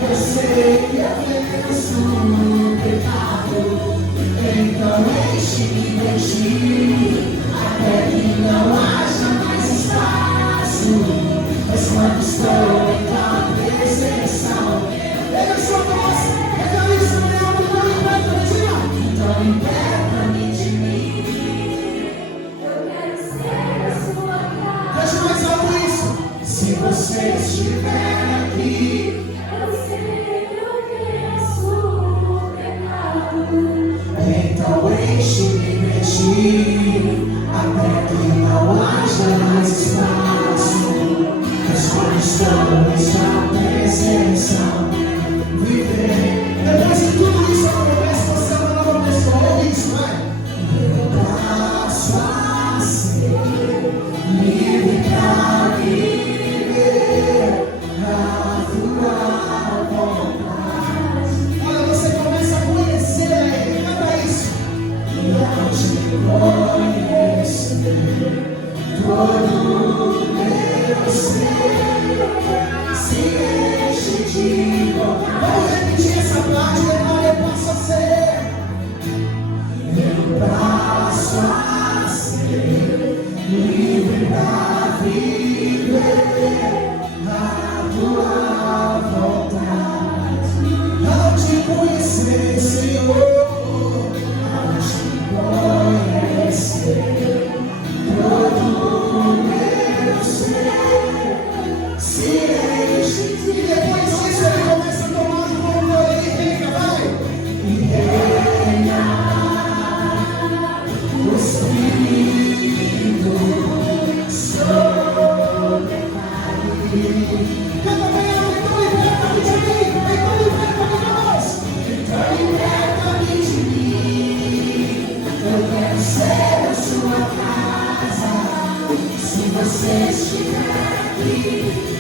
Eu sei que eu venço o pecado, então enche-me de ti, até que não haja mais espaço. Mas quando estou em tua presença, pega a sua voz, pega isso, meu, então liberta-me de mim. Eu quero ser a sua casa. Deixa mais alto isso. Se você estiver aqui, eu sei que eu venço o pecado, então enche-me de ti, até que não haja mais espaço. Mas quando estou em sua presença, viver. Depois de tudo isso, a promessa, você é uma nova pessoa. Ouve isso, vai. Eu passo a ser livre pra viver a tua vontade. Olha, você começa a conhecer Ele. Canta isso. E ao te conhecer, todo meu ser se enche de vontade. Vamos repetir essa parte, eu passo a ser. Eu passo a ser livre pra viver a tua vontade. Ao te conhecer, Senhor, ao te conhecer, todo meu ser se enche. E depois disso ele começa a tomar o controle e reina, vai. E reina o Espírito sobre mim. Canta bem, então liberta-me de mim. Então liberta-me de nós. Então liberta-me de mim. Eu quero ser a sua casa. Se você estiver aqui,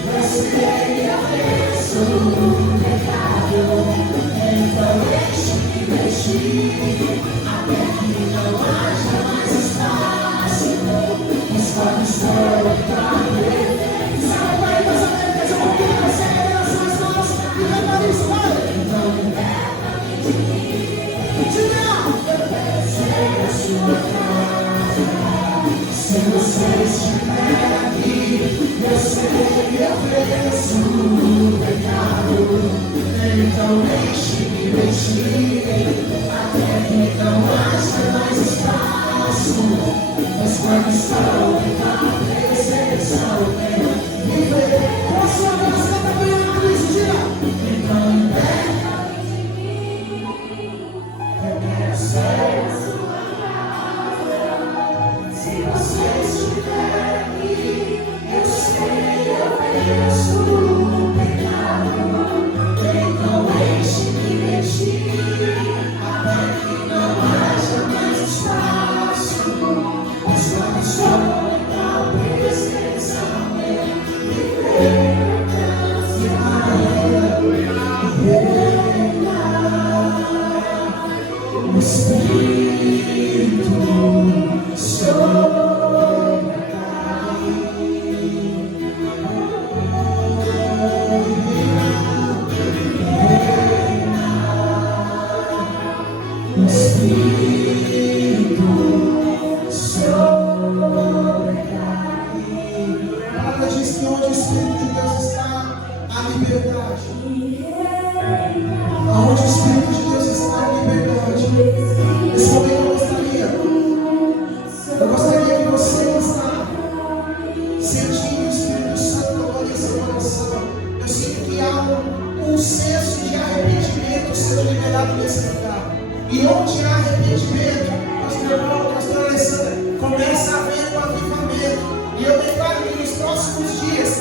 eu sei que eu venço o pecado, então enche-me de ti, até que não haja mais espaço. Mas quando estou em tua presença, vai das Américas, eu vou pedir você a erguer as suas mãos e canta isso, vai. Então liberta-me de mim. Diga! Eu quero ser a sua casa. Se você estiver aqui, eu sei que eu venço o pecado, então enche-me de ti, até que não haja mais espaço. Mas quando estou em tua presença, eu quero viver. Com a sua voz, canta bem alto isso, diga. Então liberta-me de mim. Eu quero ser a sua casa. Se você estiver aqui, eu sei que eu venço o pecado, então enche-me de ti, até que não haja mais espaço. Mas quando estou em tua presença, eu liberta-me o Espírito sobre o Espírito sobrecair. A palavra diz que onde o Espírito de Deus está, há liberdade. Onde o Espírito de Deus está, há liberdade. Nesse momento eu gostaria que você que está sentindo o Espírito Santo agora em seu coração, eu sinto que há um senso de arrependimento sendo liberado nesse lugar. E onde há arrependimento, pastor Paulo, pastor Alessandra, começa a haver um avivamento. E eu declaro que nos próximos dias,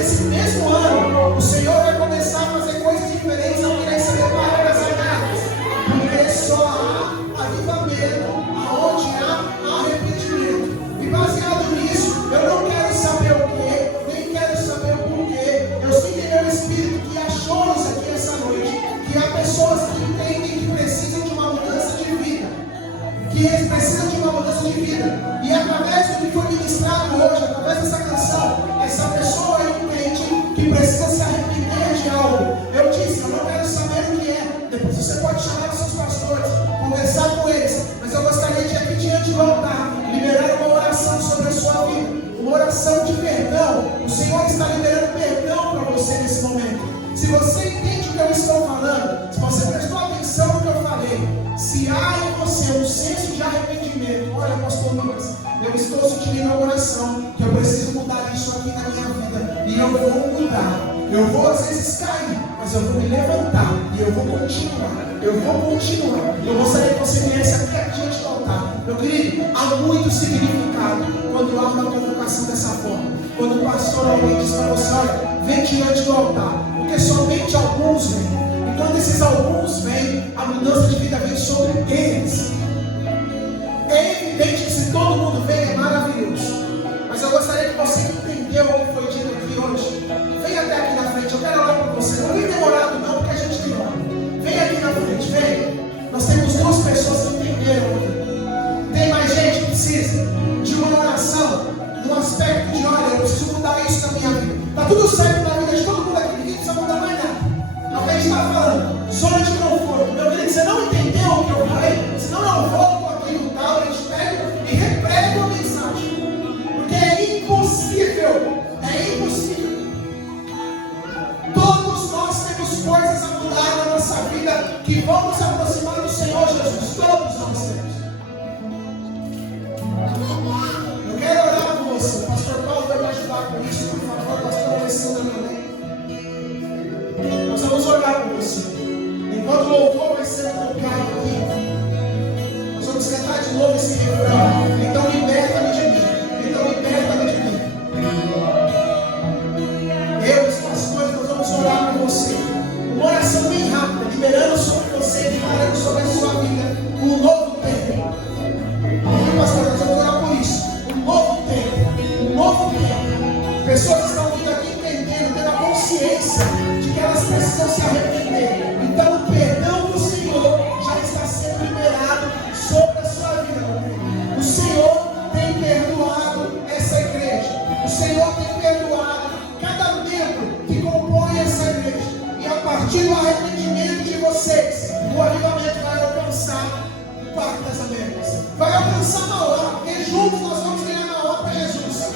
esse mesmo ano, o Senhor vai começar a fazer coisas diferentes aqui nessa memória das almas. Porque só há avivamento aonde há arrependimento. E baseado nisso, eu não quero saber o que, nem quero saber o porquê. Eu sinto em meu espírito que há choros aqui essa noite, que há pessoas que entendem que precisam de uma mudança de vida, que eles precisam de uma mudança de vida. E através do que foi ministrado hoje, através dessa canção, essa pessoa entende que Se você entende o que eu estou falando, se você prestou atenção no que eu falei, se há em você um senso de arrependimento, olha, pastor Lucas, eu estou sentindo em meu coração que eu preciso mudar isso aqui na minha vida, e eu vou mudar. Eu vou às vezes cair, mas eu vou me levantar, e eu vou continuar. Eu gostaria que você viesse aqui diante do altar. Meu querido, há muito significado quando há uma convocação dessa forma. Quando o pastor alguém diz para você, olha, vem diante do altar, porque somente alguns vêm. E quando esses alguns vêm, a mudança de vida vem sobre eles. É evidente que se todo mundo vem, é maravilhoso. Mas eu gostaria que você que entendeu o que foi dito aqui hoje, venha até aqui na frente. Eu quero orar por você. Não vem demorado não, porque a gente demora. Vem aqui na frente, vem. Nós temos duas pessoas que entenderam aqui. Tem mais gente que precisa de uma oração, no aspecto de, olha, eu preciso mudar isso na minha vida. Está tudo certo na vida de todo mundo aqui, ninguém precisa mudar mais nada. Alguém está falando, zona de conforto. Meu querido, você não entendeu o que eu falei? Senão eu volto aqui no tal, a gente pega e reprego a mensagem. Porque é impossível. Todos nós temos coisas a mudar na nossa vida que vão nos aproximar do Senhor Jesus. Todos nós temos. Eu quero orar por você. O pastor Paulo vai me ajudar com isso, por favor. O pastor Alessandro também. Nós vamos orar por você. Enquanto o louvor vai ser tocado aqui, nós vamos cantar de novo esse refrão. Então liberta-me de mim. Eu e os pastores, nós vamos orar por você. Uma oração bem rápida, liberando sobre você, declarando sobre a sua vida um novo tempo. Viu, pastor? Nós vamos orar por isso. Um novo tempo. Pessoas estão vindo aqui entendendo, tendo a consciência de que elas precisam se arrepender. Então o perdão do Senhor já está sendo liberado sobre a sua vida, meu querido. O Senhor tem perdoado essa igreja. O Senhor tem perdoado cada membro que compõe essa igreja. E a partir do arrependimento de vocês, o avivamento vai alcançar o Parque das Américas. Vai alcançar Mauá, porque juntos nós vamos ganhar Mauá para Jesus.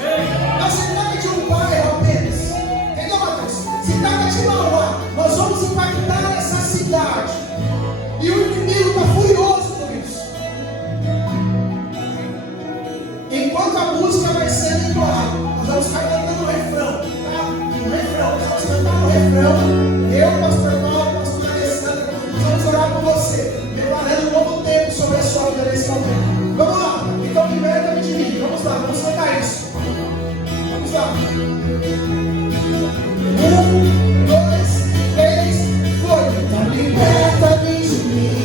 Não se trata de um bairro apenas. Entendeu, Mateus? Se trata de Mauá. Nós vamos impactar essa cidade. E o inimigo está furioso por isso. Enquanto a música vai sendo entoada, nós vamos ficar cantando o refrão, tá? O refrão, nós vamos cantar o refrão. Eu, pastor Paulo, pastor Alessandro, nós vamos orar por você, preparando um novo tempo sobre a sua vida nesse momento. Vamos lá, então liberta-me de mim. Vamos lá, vamos cantar isso. Vamos lá. 1, 2, 3, foi. Então liberta-me de mim.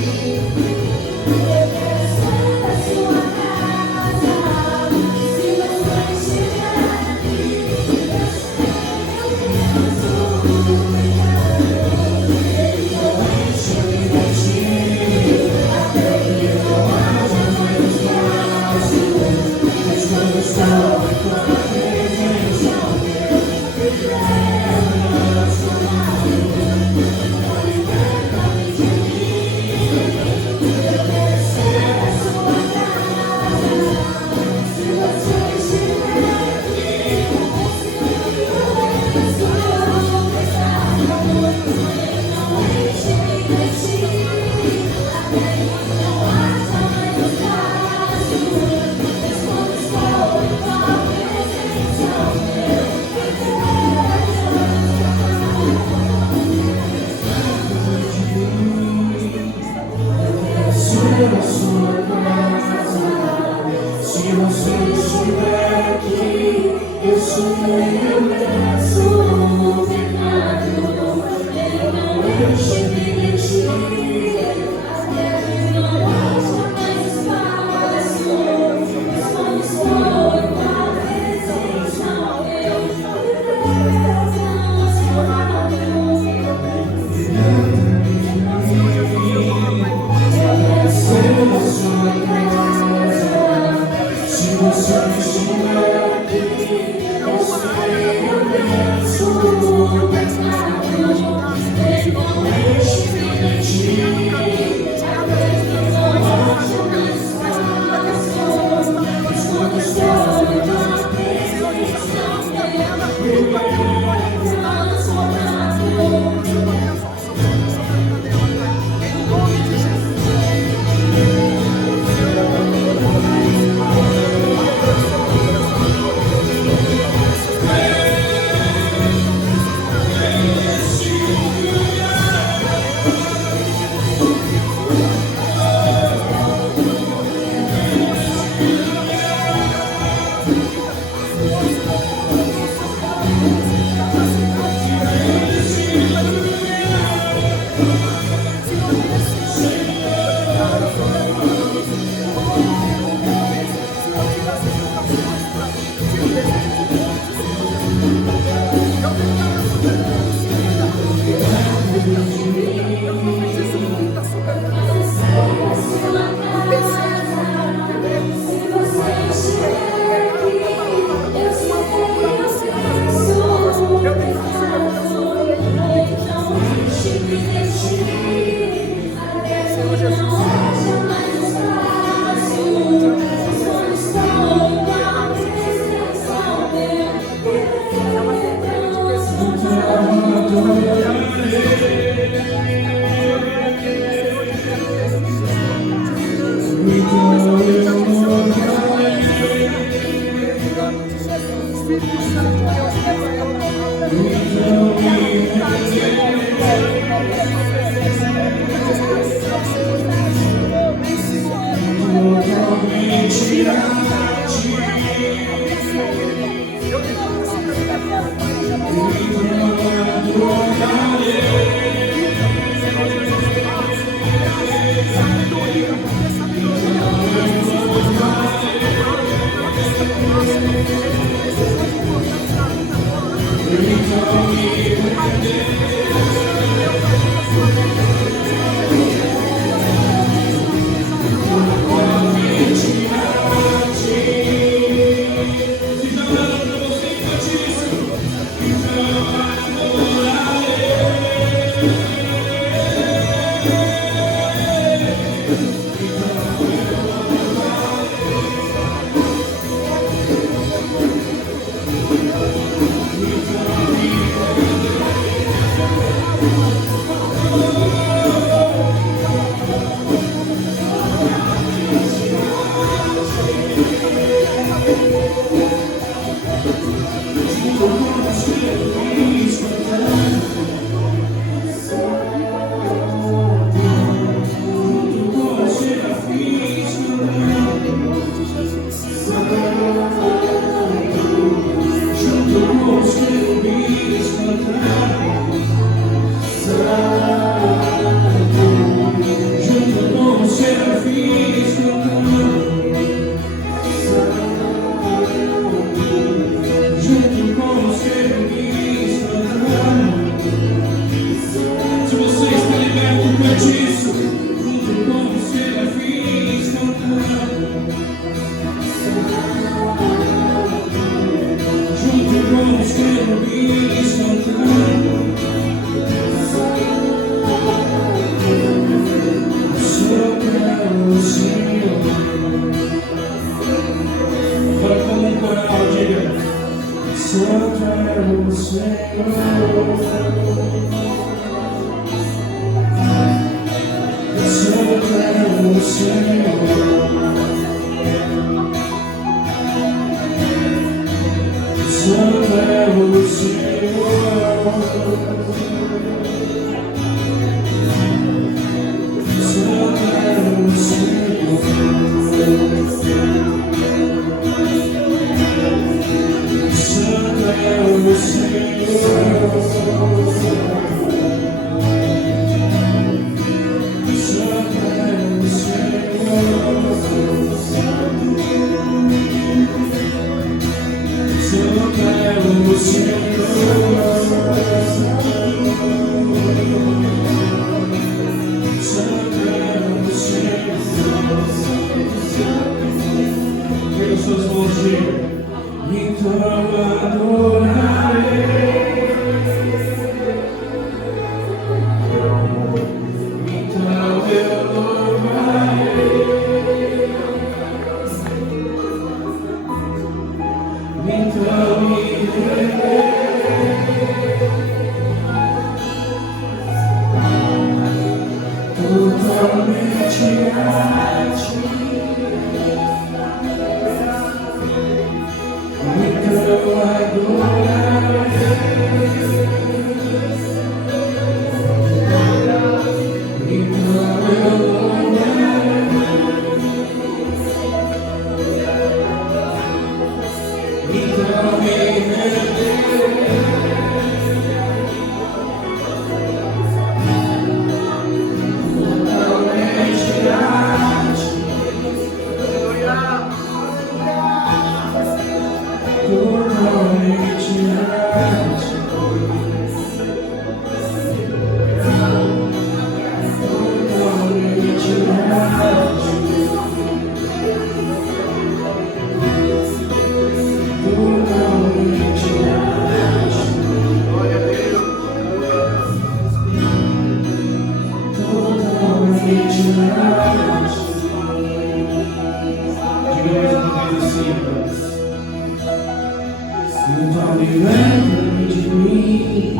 lembro de mim.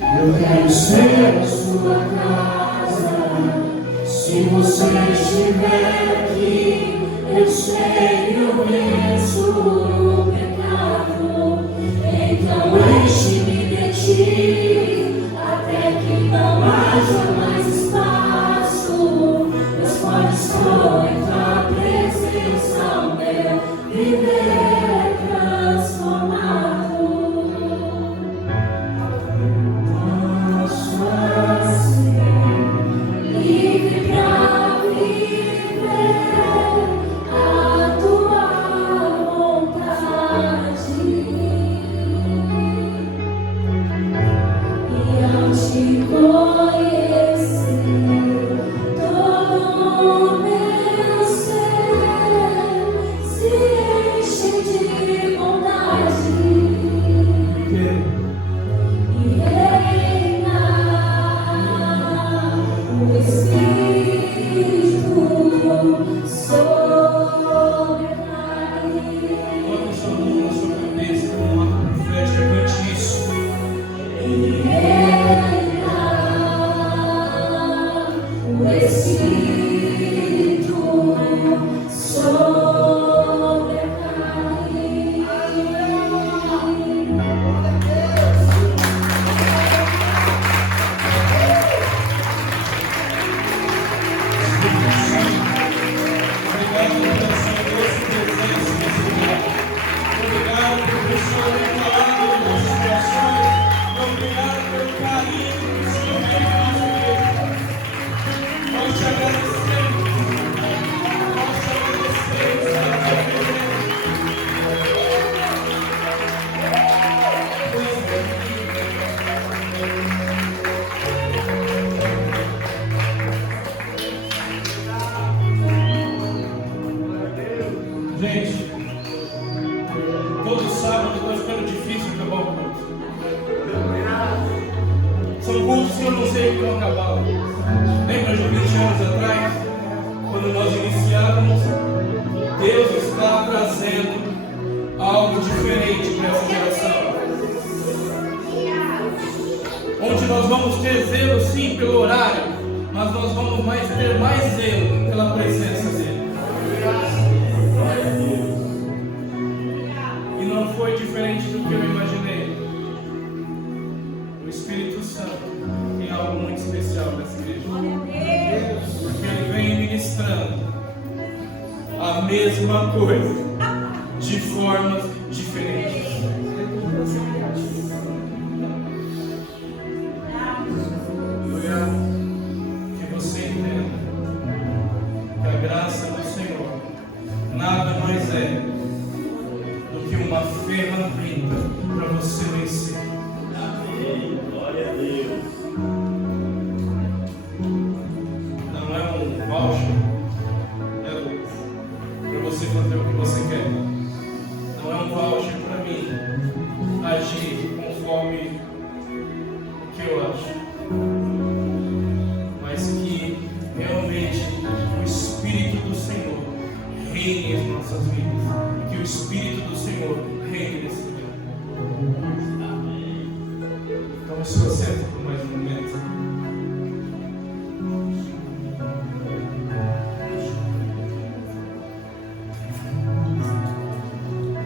Eu quero ser a sua casa. Se você estiver aqui, eu sei que eu venço o pecado. Então enche-me de ti, até que não haja mais espaço. Deus pode estar em tua presença, o meu viver é transformado. Posso ser livre pra viver a tua vontade. E ao te conhecer, todo o meu ser se enche de bondade. E reina o Espírito sobre a carne. Coloque sua mão na sua cabeça, com uma profética, cante isso. E reina o Espírito sobre a carne. Obrigado pela sua doce presença nesse lugar. Obrigado por o Senhor ter falado em nossas situações. Obrigado pelo carinho que o Senhor tem em nossa vida. Nós te agradecemos. Nós te agradecemos pela tua presença. Gente, todo sábado está ficando difícil acabar o culto. São cultos que eu não sei como acabar. Lembra de 20 anos atrás, quando nós iniciávamos? Deus está trazendo algo diferente para essa geração. Onde nós vamos ter zelo sim pelo horário, mas nós vamos ter mais zelo pela presença dele. E não foi diferente do que eu imaginei. O Espírito Santo tem algo muito especial nessa igreja. Porque ele vem ministrando a mesma coisa de formas diferentes. Que você entenda que a graça do Senhor nada mais é do que uma ferramenta para você vencer. Glória a Deus. Não é um voucher para você fazer o que você quer. Não é um voucher para mim agir conforme o que eu acho. Mas que realmente o Espírito do Senhor reine em nossas vidas. Que o Espírito do Senhor reine nesse lugar. Tome seu assento por mais um momento.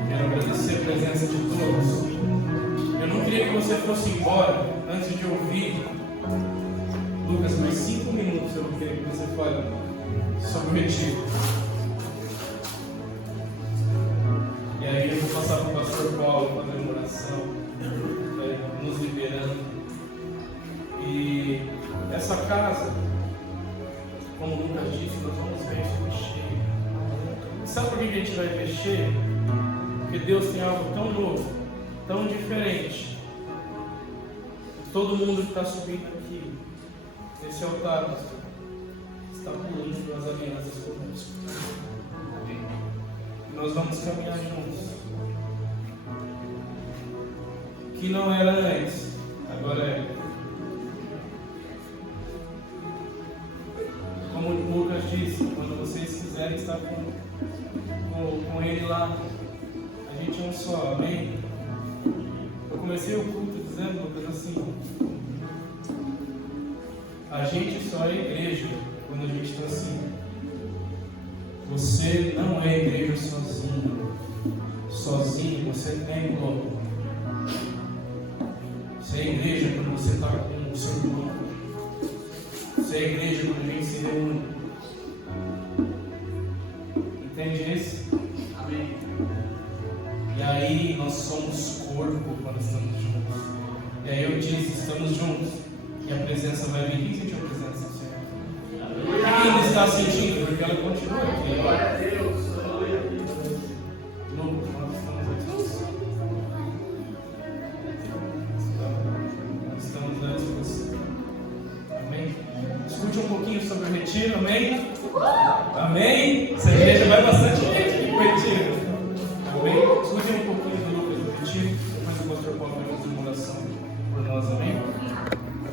Quero agradecer a presença de todos. Eu não queria que você fosse embora antes de ouvir. Lucas, mais 5 minutos eu queria que você fale sobre o retiro. E aí eu vou passar para o pastor Paulo fazer uma oração, nos liberando. E essa casa, como o Lucas disse, nós vamos ver isso cheio. Sabe por que a gente vai ver cheio? Porque Deus tem algo tão novo, tão diferente. Todo mundo que está subindo aqui, nesse altar, está pulando as alianças conosco. E nós vamos caminhar juntos. O que não era antes, agora é. Como o Lucas disse, quando vocês quiserem estar com ele lá, a gente é um só, amém? comecei o culto dizendo uma coisa assim: a gente só é igreja quando a gente está assim. Você não é igreja sozinho. Sozinho você é templo. Você é igreja quando você está com o seu irmão. Você é igreja quando a gente se reúne. Entende isso? Amém. E aí nós somos corpo quando estamos juntos. E aí eu disse, estamos juntos. E a presença vai vir. Quem sentiu a presença do Senhor? Quem ainda está sentindo? Porque ela continua aqui. Glória a Deus. Glória a Deus. Lucas, nós estamos aqui. Nós estamos à disposição. Amém? Escute um pouquinho sobre o retiro, amém? Amém? Essa igreja vai bastante gente.